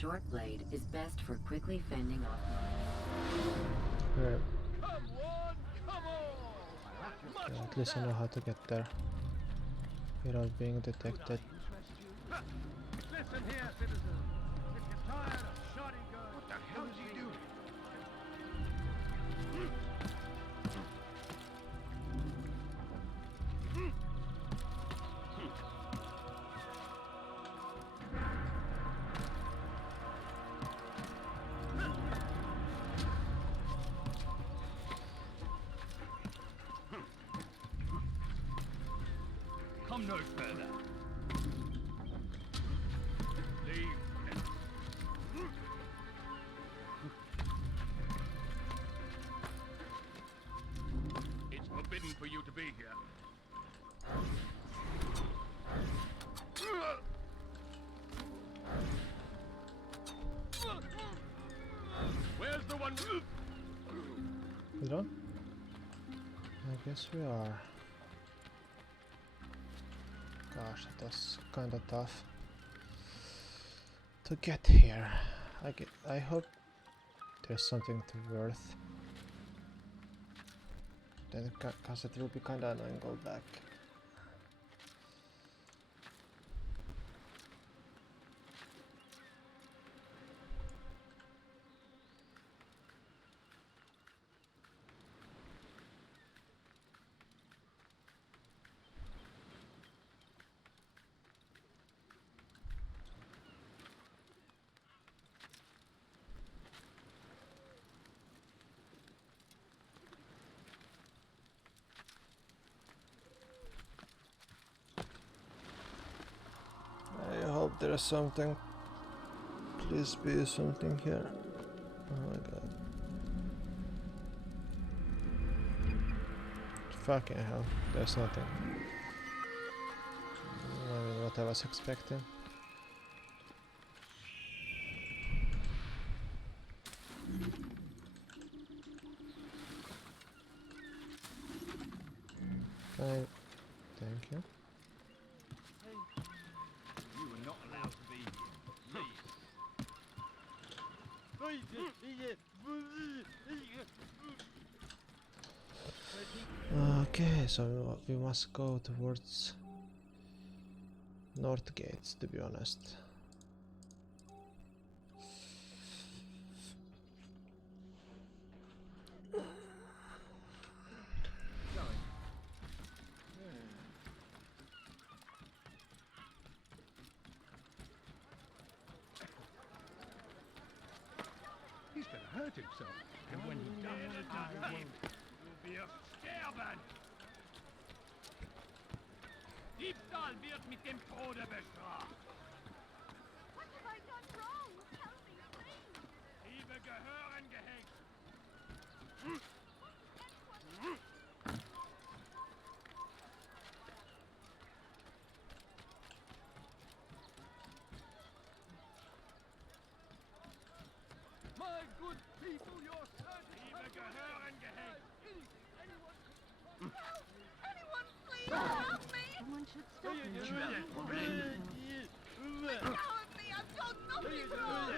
short blade is best for quickly fending off. Right. Come on, come on! Yeah, at least I know how to get there without being detected. Listen here, citizens. If you're tired of shoddy girls, what the hell did you do? Come no further. Leave. It's forbidden for you to be here. Where's the one? We don't? I guess we are. Gosh, that's kinda tough to get here. I hope there's something to worth. Then, cause it will be kinda annoying go back. I hope there's something. Please be something here. Oh my god. Fucking hell, there's nothing. I mean, what I was expecting. Thank you. You are not allowed to be here. Okay, so we must go towards North Gates, to be honest. He's gonna hurt himself. And when he does, you'll be a sterben. Diebstahl wird mit dem Tode bestraft. What have I done wrong? Tell me, please. Diebe gehören gehängt. My good people, you're certain. Diebe gehören gehängt. Help! Anyone, please help me! Someone should stop him. Let go of me! I've done nothing wrong!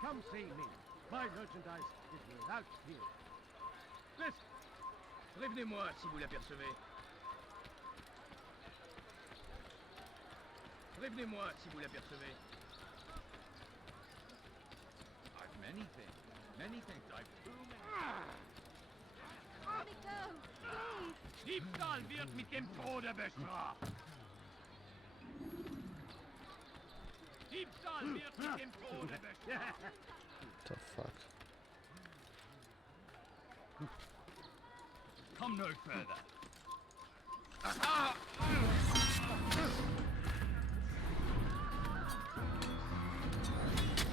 Come see me. My merchandise is without fear. Listen. Prévenez-moi si vous l'apercevez. Prévenez-moi si vous l'apercevez. I've many things. Many things I've proven. Let me go, please! Diebstahl wird mit dem Tode bestraft. Diebstahl wird mit dem Tode bestraft. The fuck? Come no further.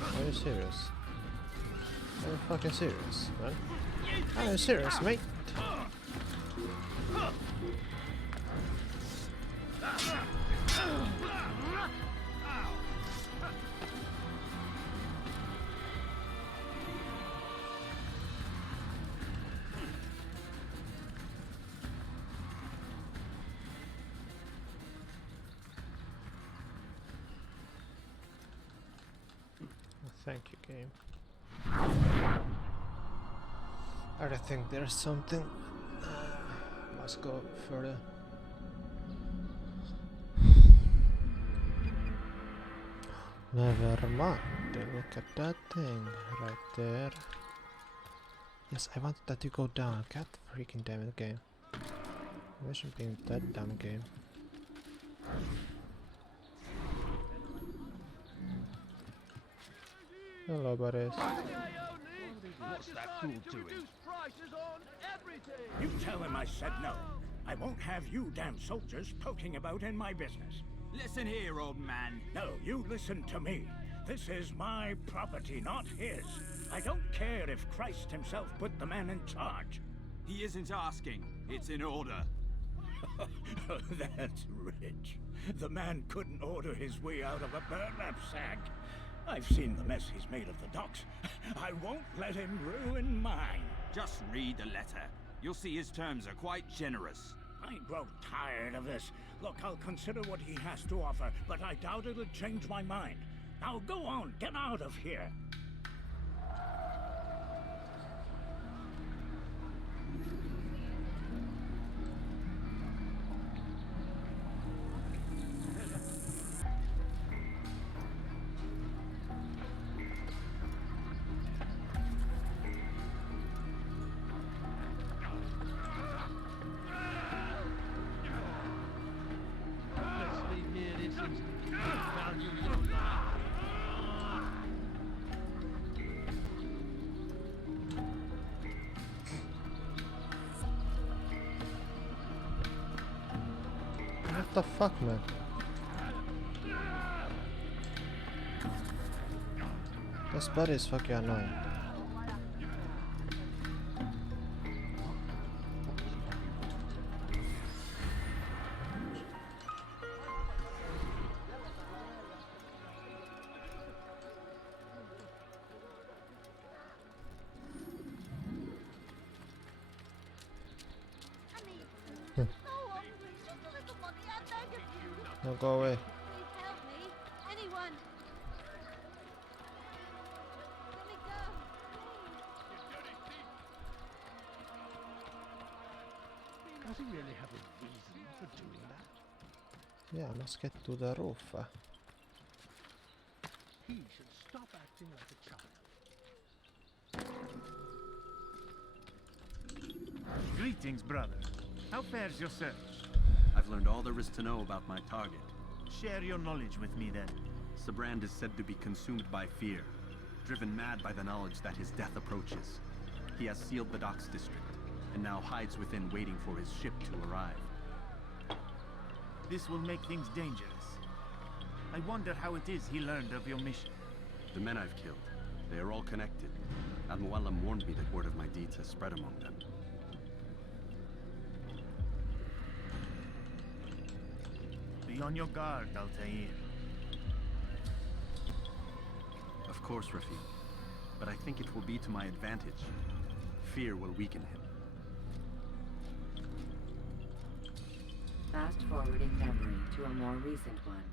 Are you serious? Are you fucking serious, man? Are you serious, mate? Thank you, game. I don't think there's something. Must go further. Never mind. Look at that thing right there. Yes, I wanted that to go down. God freaking damn it, game. It shouldn't be that damn game. Hello, buddies. What's that fool doing? You tell him I said no. I won't have you damn soldiers poking about in my business. Listen here, old man. No, you listen to me. This is my property, not his. I don't care if Christ himself put the man in charge. He isn't asking. It's in order. That's rich. The man couldn't order his way out of a burlap sack. I've seen the mess he's made of the docks. I won't let him ruin mine. Just read the letter. You'll see his terms are quite generous. I grow tired of this. Look, I'll consider what he has to offer, but I doubt it'll change my mind. Now go on, get out of here. What the fuck, man? This buddy is fucking annoying. No, go away. Please help me. Anyone. Let me go. Does he really have a reason for doing that? Yeah, let's get to the roof. He should stop acting like a child. Greetings, brother. How fares your search? I've learned all there is to know about my target. Share your knowledge with me, then. Sibrand is said to be consumed by fear, driven mad by the knowledge that his death approaches. He has sealed the docks district, and now hides within waiting for his ship to arrive. This will make things dangerous. I wonder how it is he learned of your mission. The men I've killed, they are all connected. Al-Muallam warned me that word of my deeds has spread among them. Be on your guard, Altair. Of course, Rafiq. But I think it will be to my advantage. Fear will weaken him. Fast forwarding memory to a more recent one.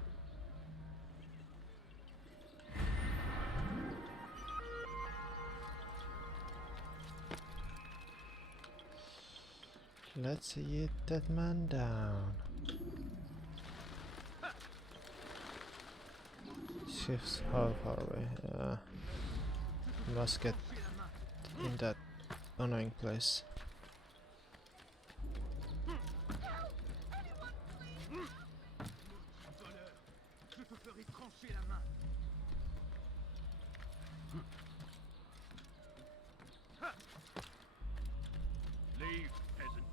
Let's hit that man down. Shifts how far away? Must get in that annoying place. Leave, peasant.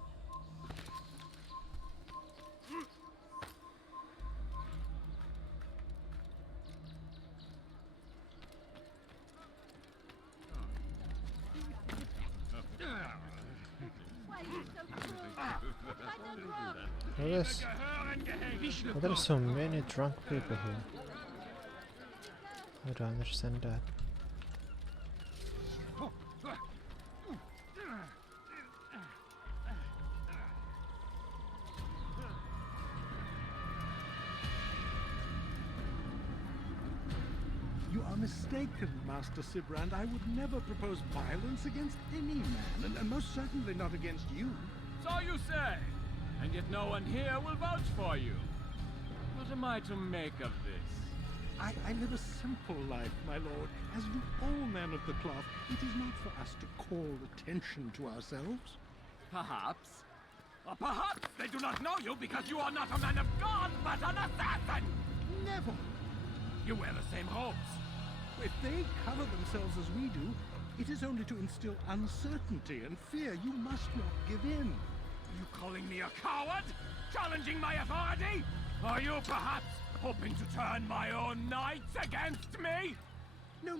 There are so many drunk people here. I don't understand that. You are are mistaken, Master Sibrand. I would never propose violence against any man, and most certainly not against you. So you say, and yet no one here will vouch for you. What am I to make of this? I live a simple life, my lord. As do all men of the cloth, it is not for us to call attention to ourselves. Perhaps. Or perhaps they do not know you because you are not a man of God, but an assassin! Never! You wear the same robes. If they cover themselves as we do, it is only to instill uncertainty and fear. You must not give in. Are you calling me a coward? Challenging my authority? Are you perhaps hoping to turn my own knights against me? No.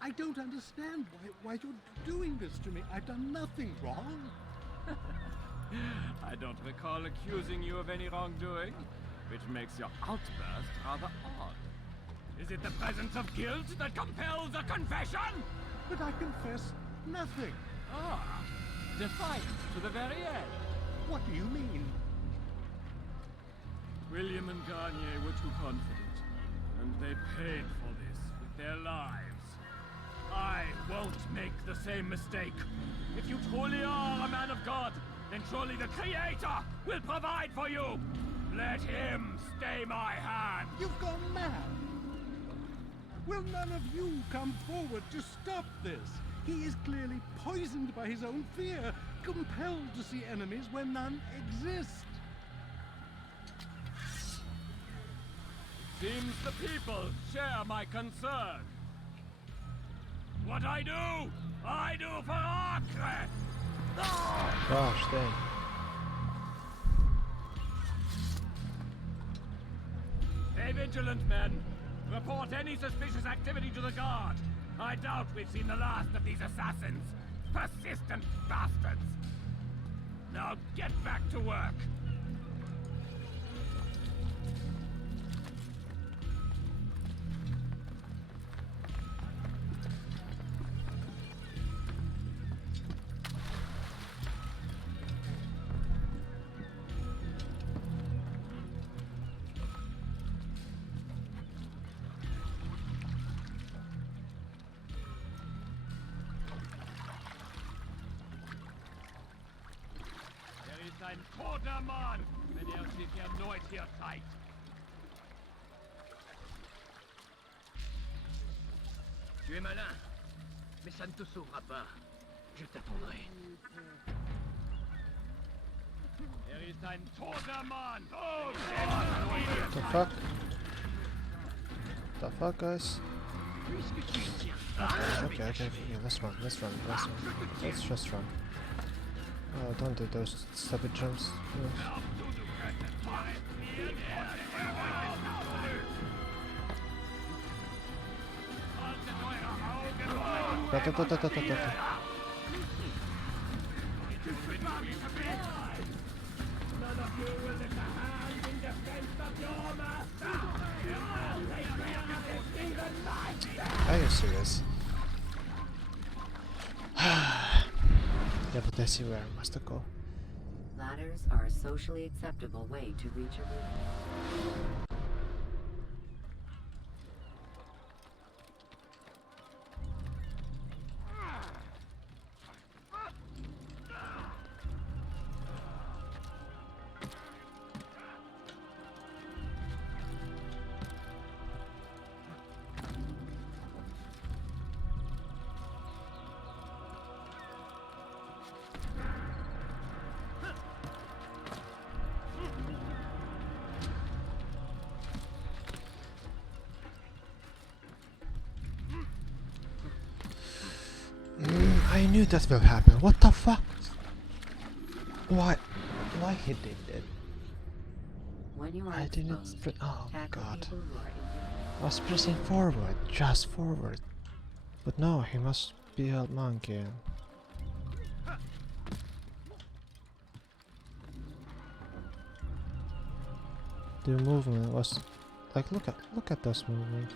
I don't understand why you're doing this to me. I've done nothing wrong. I don't recall accusing you of any wrongdoing, which makes your outburst rather odd. Is it the presence of guilt that compels a confession? But I confess nothing. Ah, defiant to the very end. What do you mean? William and Garnier were too confident, and they paid for this with their lives. I won't make the same mistake. If you truly are a man of God, then surely the Creator will provide for you. Let him stay my hand. You've gone mad. Will none of you come forward to stop this? He is clearly poisoned by his own fear, compelled to see enemies where none exist. Seems the people share my concern. What I do for Acre! Gosh, dang. Stay vigilant, men. Report any suspicious activity to the guard. I doubt we've seen the last of these assassins. Persistent bastards. Now get back to work. Ein toter Mann, wenn sich erneut hier zeigt. Tu es malin, mais ça ne te sauvera pas. Je t'attendrai. Ist ein toter Mann. Oh, what the fuck? The fuck, guys? Okay, yeah, let's run. Let's just run. Oh, don't do those stupid jumps. Are you serious? Yeah, but I see where I must go. Ladders are a socially acceptable way to reach a room. I knew that will happen. What the fuck? Why he did it? When you are I didn't. exposed, Oh tackle god! people who are in I was pressing forward, just forward. But no, he must be a monkey. The movement was like, look at those movements.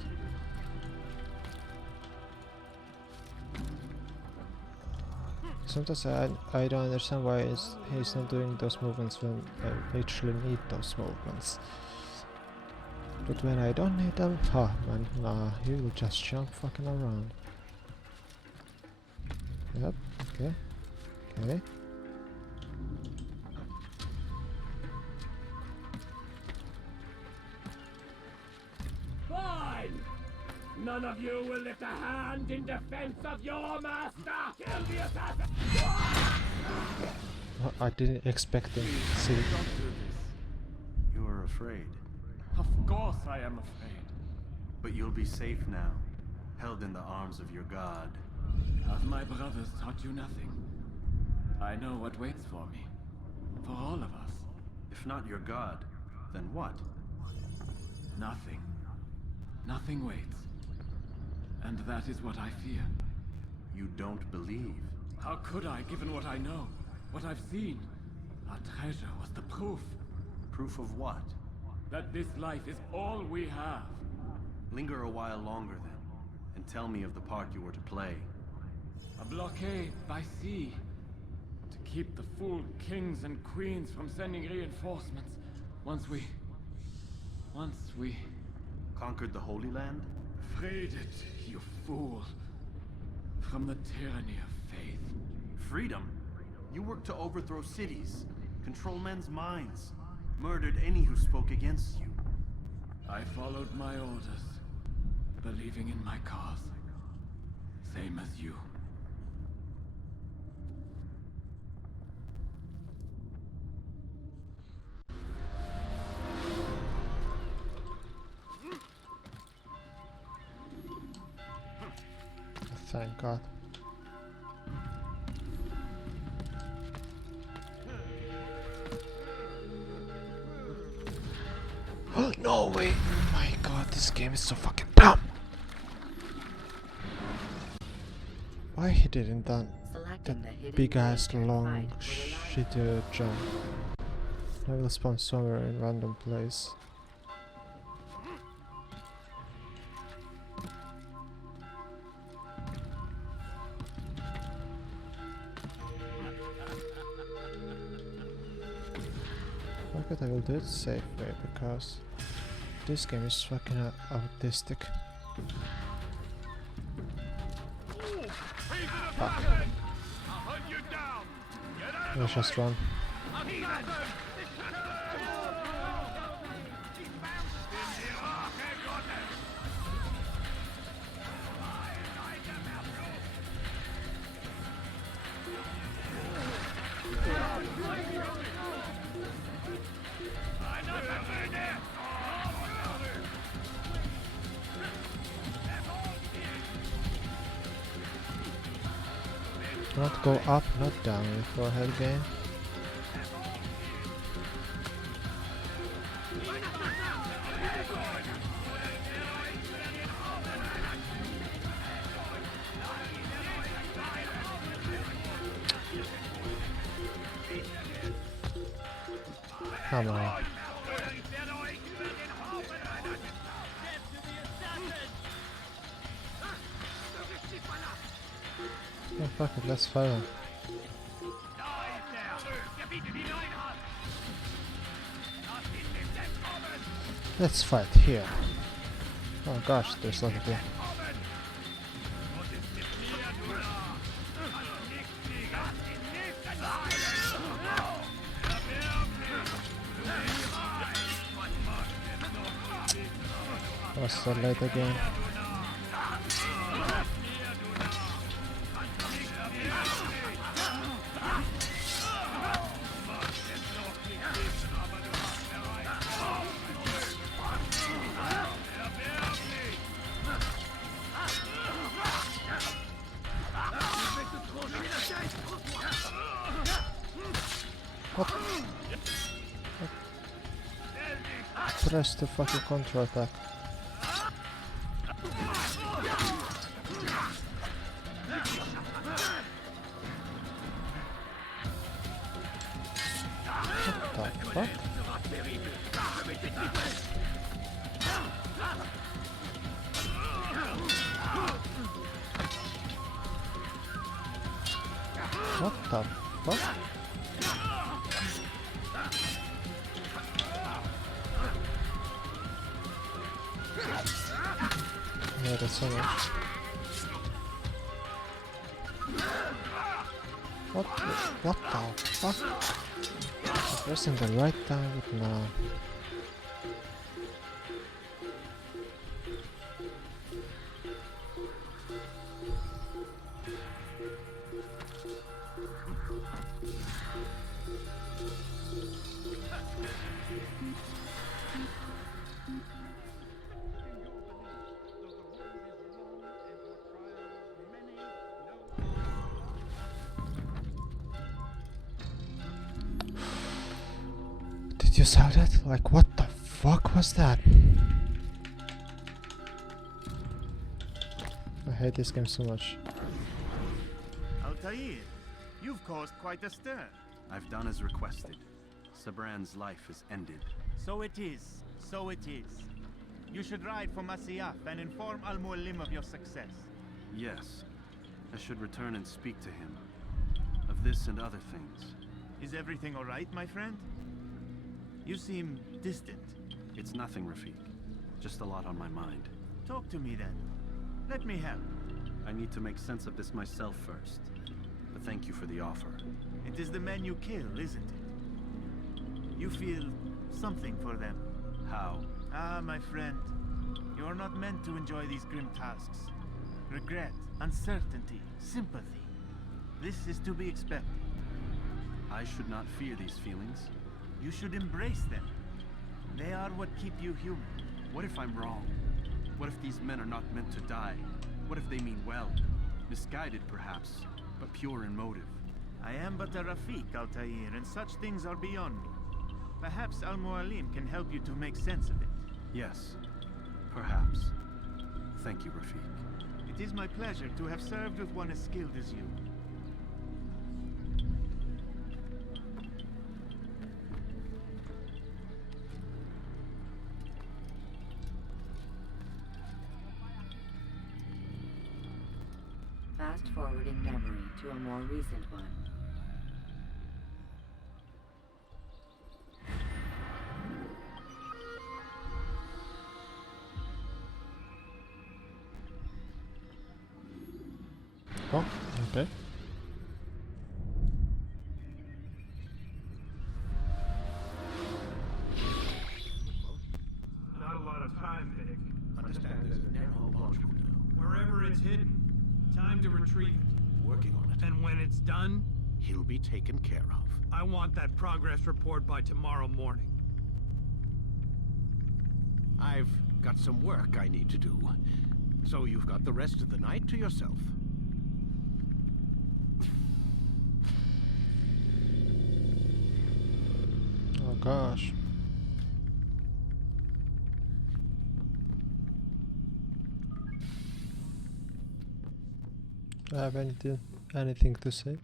Sometimes I don't understand why he's not doing those movements when I actually need those movements. But when I don't need them, huh man, nah, he will just jump fucking around. Yep, okay, okay. Fine! None of you will lift a hand in defense of your master! Kill the assassin! I didn't expect him to see. Don't do this. You are afraid. Of course I am afraid. But you'll be safe now, held in the arms of your god. Have my brothers taught you nothing? I know what waits for me. For all of us. If not your god, then what? Nothing. Nothing waits. And that is what I fear. You don't believe. How could I, given what I know? What I've seen? Our treasure was the proof. Proof of what? That this life is all we have. Linger a while longer then, and tell me of the part you were to play. A blockade by sea. To keep the fool kings and queens from sending reinforcements. Once we... Conquered the Holy Land? Freed it, you fool. From the tyranny of faith. Freedom? You worked to overthrow cities, control men's minds, murdered any who spoke against you. I followed my orders, believing in my cause. Same as you. Thank God. Oh no way! Oh my God, this game is so fucking dumb. Why he didn't done that big ass long shitty jump? I will spawn somewhere in random place. I will do it safe way because this game is fucking autistic. Fuck. Let's just run. Not go up, not down with forehead game. Come on. Oh fuck it, let's fight him. Let's fight here. Oh gosh, there's a lot of here. Was so late again. What? Press the fucking counter attack. What? What the fuck? that so much. What the fuck? I'm pressing the right time, but no. Did you saw that? Like, what the fuck was that? I hate this game so much. Altair, you've caused quite a stir. I've done as requested. Sabran's life is ended. So it is. So it is. You should ride for Masyaf and inform Al-Mualim of your success. Yes. I should return and speak to him. Of this and other things. Is everything all right, my friend? You seem distant. It's nothing, Rafiq. Just a lot on my mind. Talk to me then. Let me help. I need to make sense of this myself first. But thank you for the offer. It is the men you kill, isn't it? You feel something for them. How? Ah, my friend. You are not meant to enjoy these grim tasks. Regret, uncertainty, sympathy. This is to be expected. I should not fear these feelings. You should embrace them. They are what keep you human. What if I'm wrong? What if these men are not meant to die? What if they mean well? Misguided, perhaps, but pure in motive. I am but a Rafiq, Altair, and such things are beyond me. Perhaps Al-Mualim can help you to make sense of it. Yes, perhaps. Thank you, Rafiq. It is my pleasure to have served with one as skilled as you. Fast-forwarding memory to a more recent one. Oh, okay. Not a lot of time, Vic. Understand there's a narrow module now. Wherever it's hidden, time to retrieve it. Working on it. And when it's done, He'll be taken care of. I want that progress report by tomorrow morning. I've got some work I need to do. So you've got the rest of the night to yourself. Oh gosh. Do I have anything to say?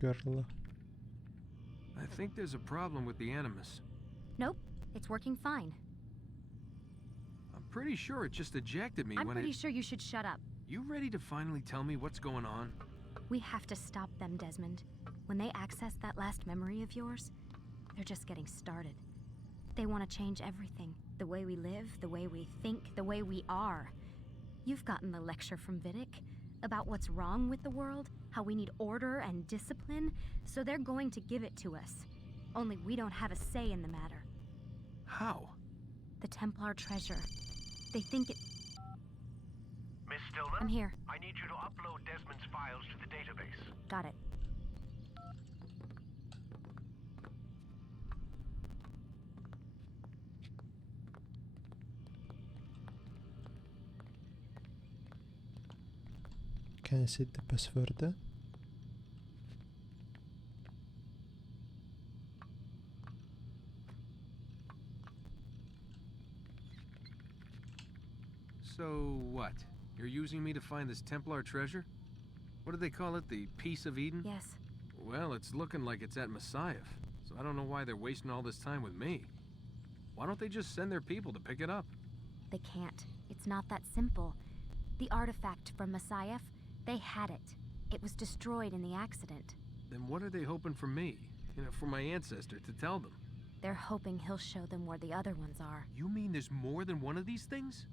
Girl. I think there's a problem with the Animus. Nope, it's working fine. I'm pretty sure it just ejected me I'm when pretty sure you should shut up. You ready to finally tell me what's going on? We have to stop them, Desmond. When they access that last memory of yours, they're just getting started. They want to change everything. The way we live, the way we think, the way we are. You've gotten the lecture from Vidic about what's wrong with the world, how we need order and discipline, so they're going to give it to us. Only we don't have a say in the matter. How? The Templar treasure. They think it... Miss Stillman? I'm here. I need you to upload Desmond's files to the database. Got it. Can I see the password? So what? You're using me to find this Templar treasure? What do they call it? The Piece of Eden? Yes. Well, it's looking like it's at Masyaf, so I don't know why they're wasting all this time with me. Why don't they just send their people to pick it up? They can't. It's not that simple. The artifact from Masyaf, they had it. It was destroyed in the accident. Then what are they hoping for me? You know, for my ancestor to tell them? They're hoping he'll show them where the other ones are. You mean there's more than one of these things?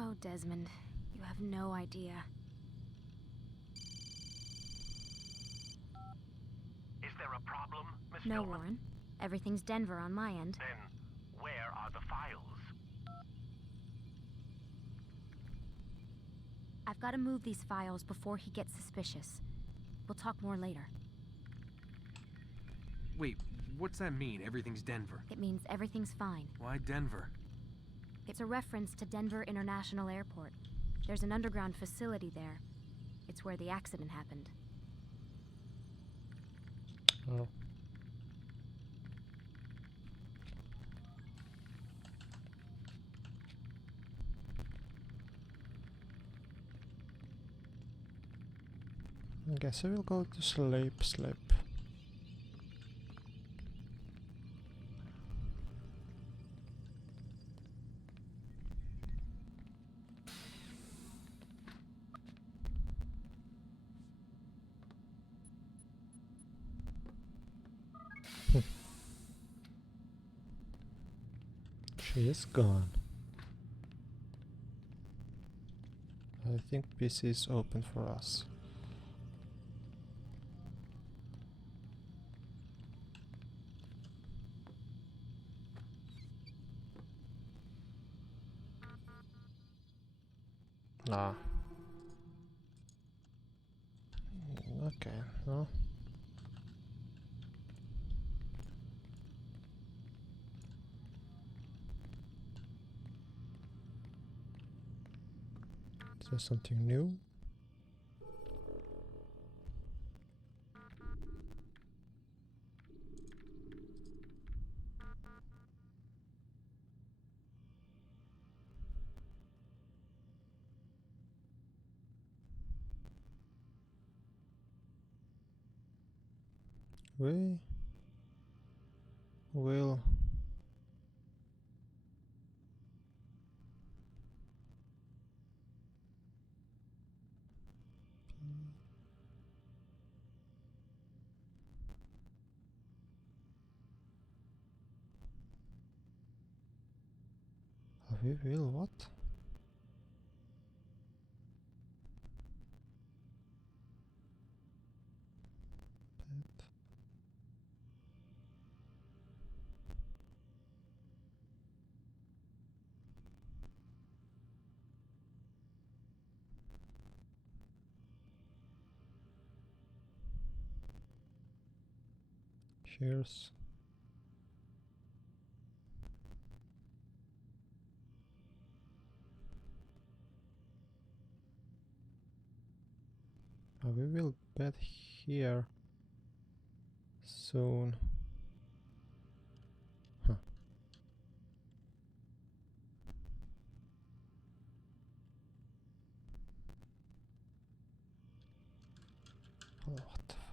Oh, Desmond, you have no idea. Is there a problem, Miss No, Stillman? Warren. Everything's Denver on my end. Then, where are the files? I've got to move these files before he gets suspicious. We'll talk more later. Wait, what's that mean, everything's Denver? It means everything's fine. Why Denver? It's a reference to Denver International Airport. There's an underground facility there. It's where the accident happened. Oh. I guess I will go to sleep. She is gone. I think PC is open for us. Ah. Okay, well. Is there something new? We will what? Cheers. We will bed here soon. Huh. Oh, what the fuck?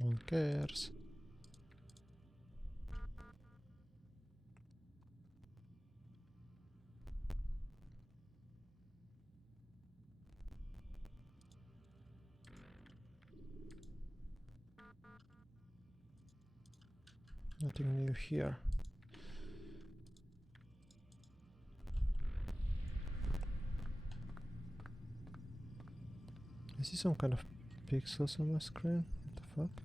One cares. Nothing new here. I see some kind of pixels on my screen. What the fuck?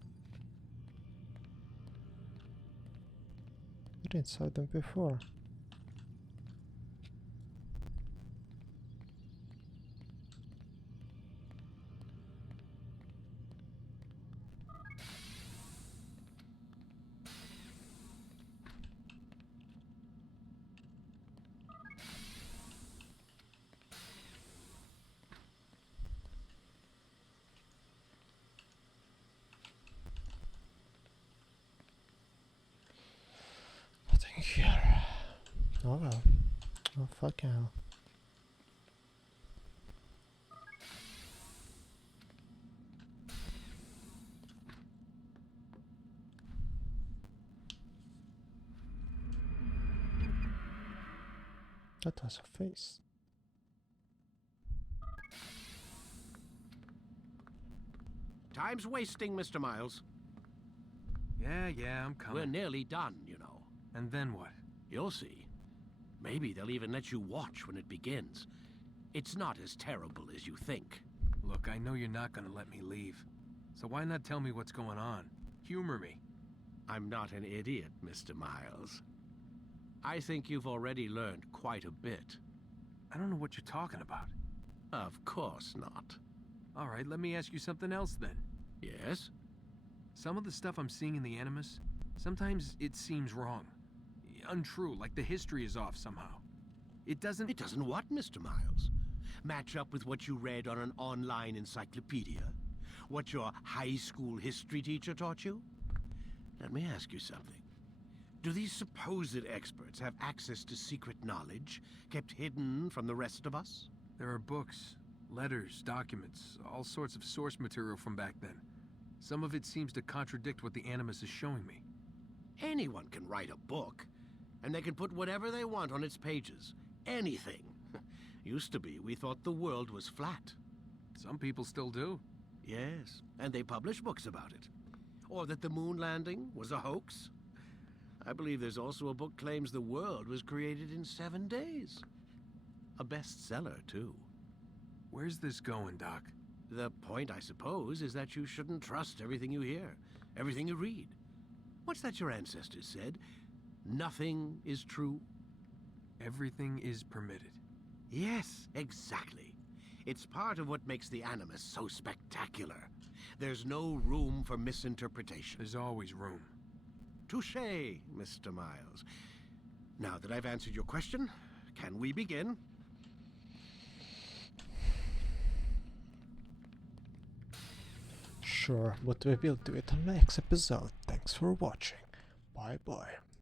I didn't saw them before. Oh, fuck hell. That has a face. Time's wasting, Mr. Miles. Yeah, I'm coming. We're nearly done, you know. And then what? You'll see. Maybe they'll even let you watch when it begins. It's not as terrible as you think. Look, I know you're not gonna let me leave. So why not tell me what's going on? Humor me. I'm not an idiot, Mr. Miles. I think you've already learned quite a bit. I don't know what you're talking about. Of course not. All right, let me ask you something else then. Yes? Some of the stuff I'm seeing in the Animus, sometimes it seems wrong. Untrue, like the history is off somehow. It doesn't... It doesn't what, Mr. Miles? Match up with what you read on an online encyclopedia? What your high school history teacher taught you? Let me ask you something. Do these supposed experts have access to secret knowledge kept hidden from the rest of us? There are books, letters, documents, all sorts of source material from back then. Some of it seems to contradict what the Animus is showing me. Anyone can write a book, and they can put whatever they want on its pages. Anything. Used to be, we thought the world was flat. Some people still do. Yes, and they publish books about it. Or that the moon landing was a hoax. I believe there's also a book claims the world was created in 7 days. A bestseller, too. Where's this going, Doc? The point, I suppose, is that you shouldn't trust everything you hear, everything you read. What's that your ancestors said? Nothing is true? Everything is permitted. Yes, exactly. It's part of what makes the Animus so spectacular. There's no room for misinterpretation. There's always room. Touché, Mr. Miles. Now that I've answered your question, can we begin? Sure, but we will do it on the next episode. Thanks for watching. Bye bye.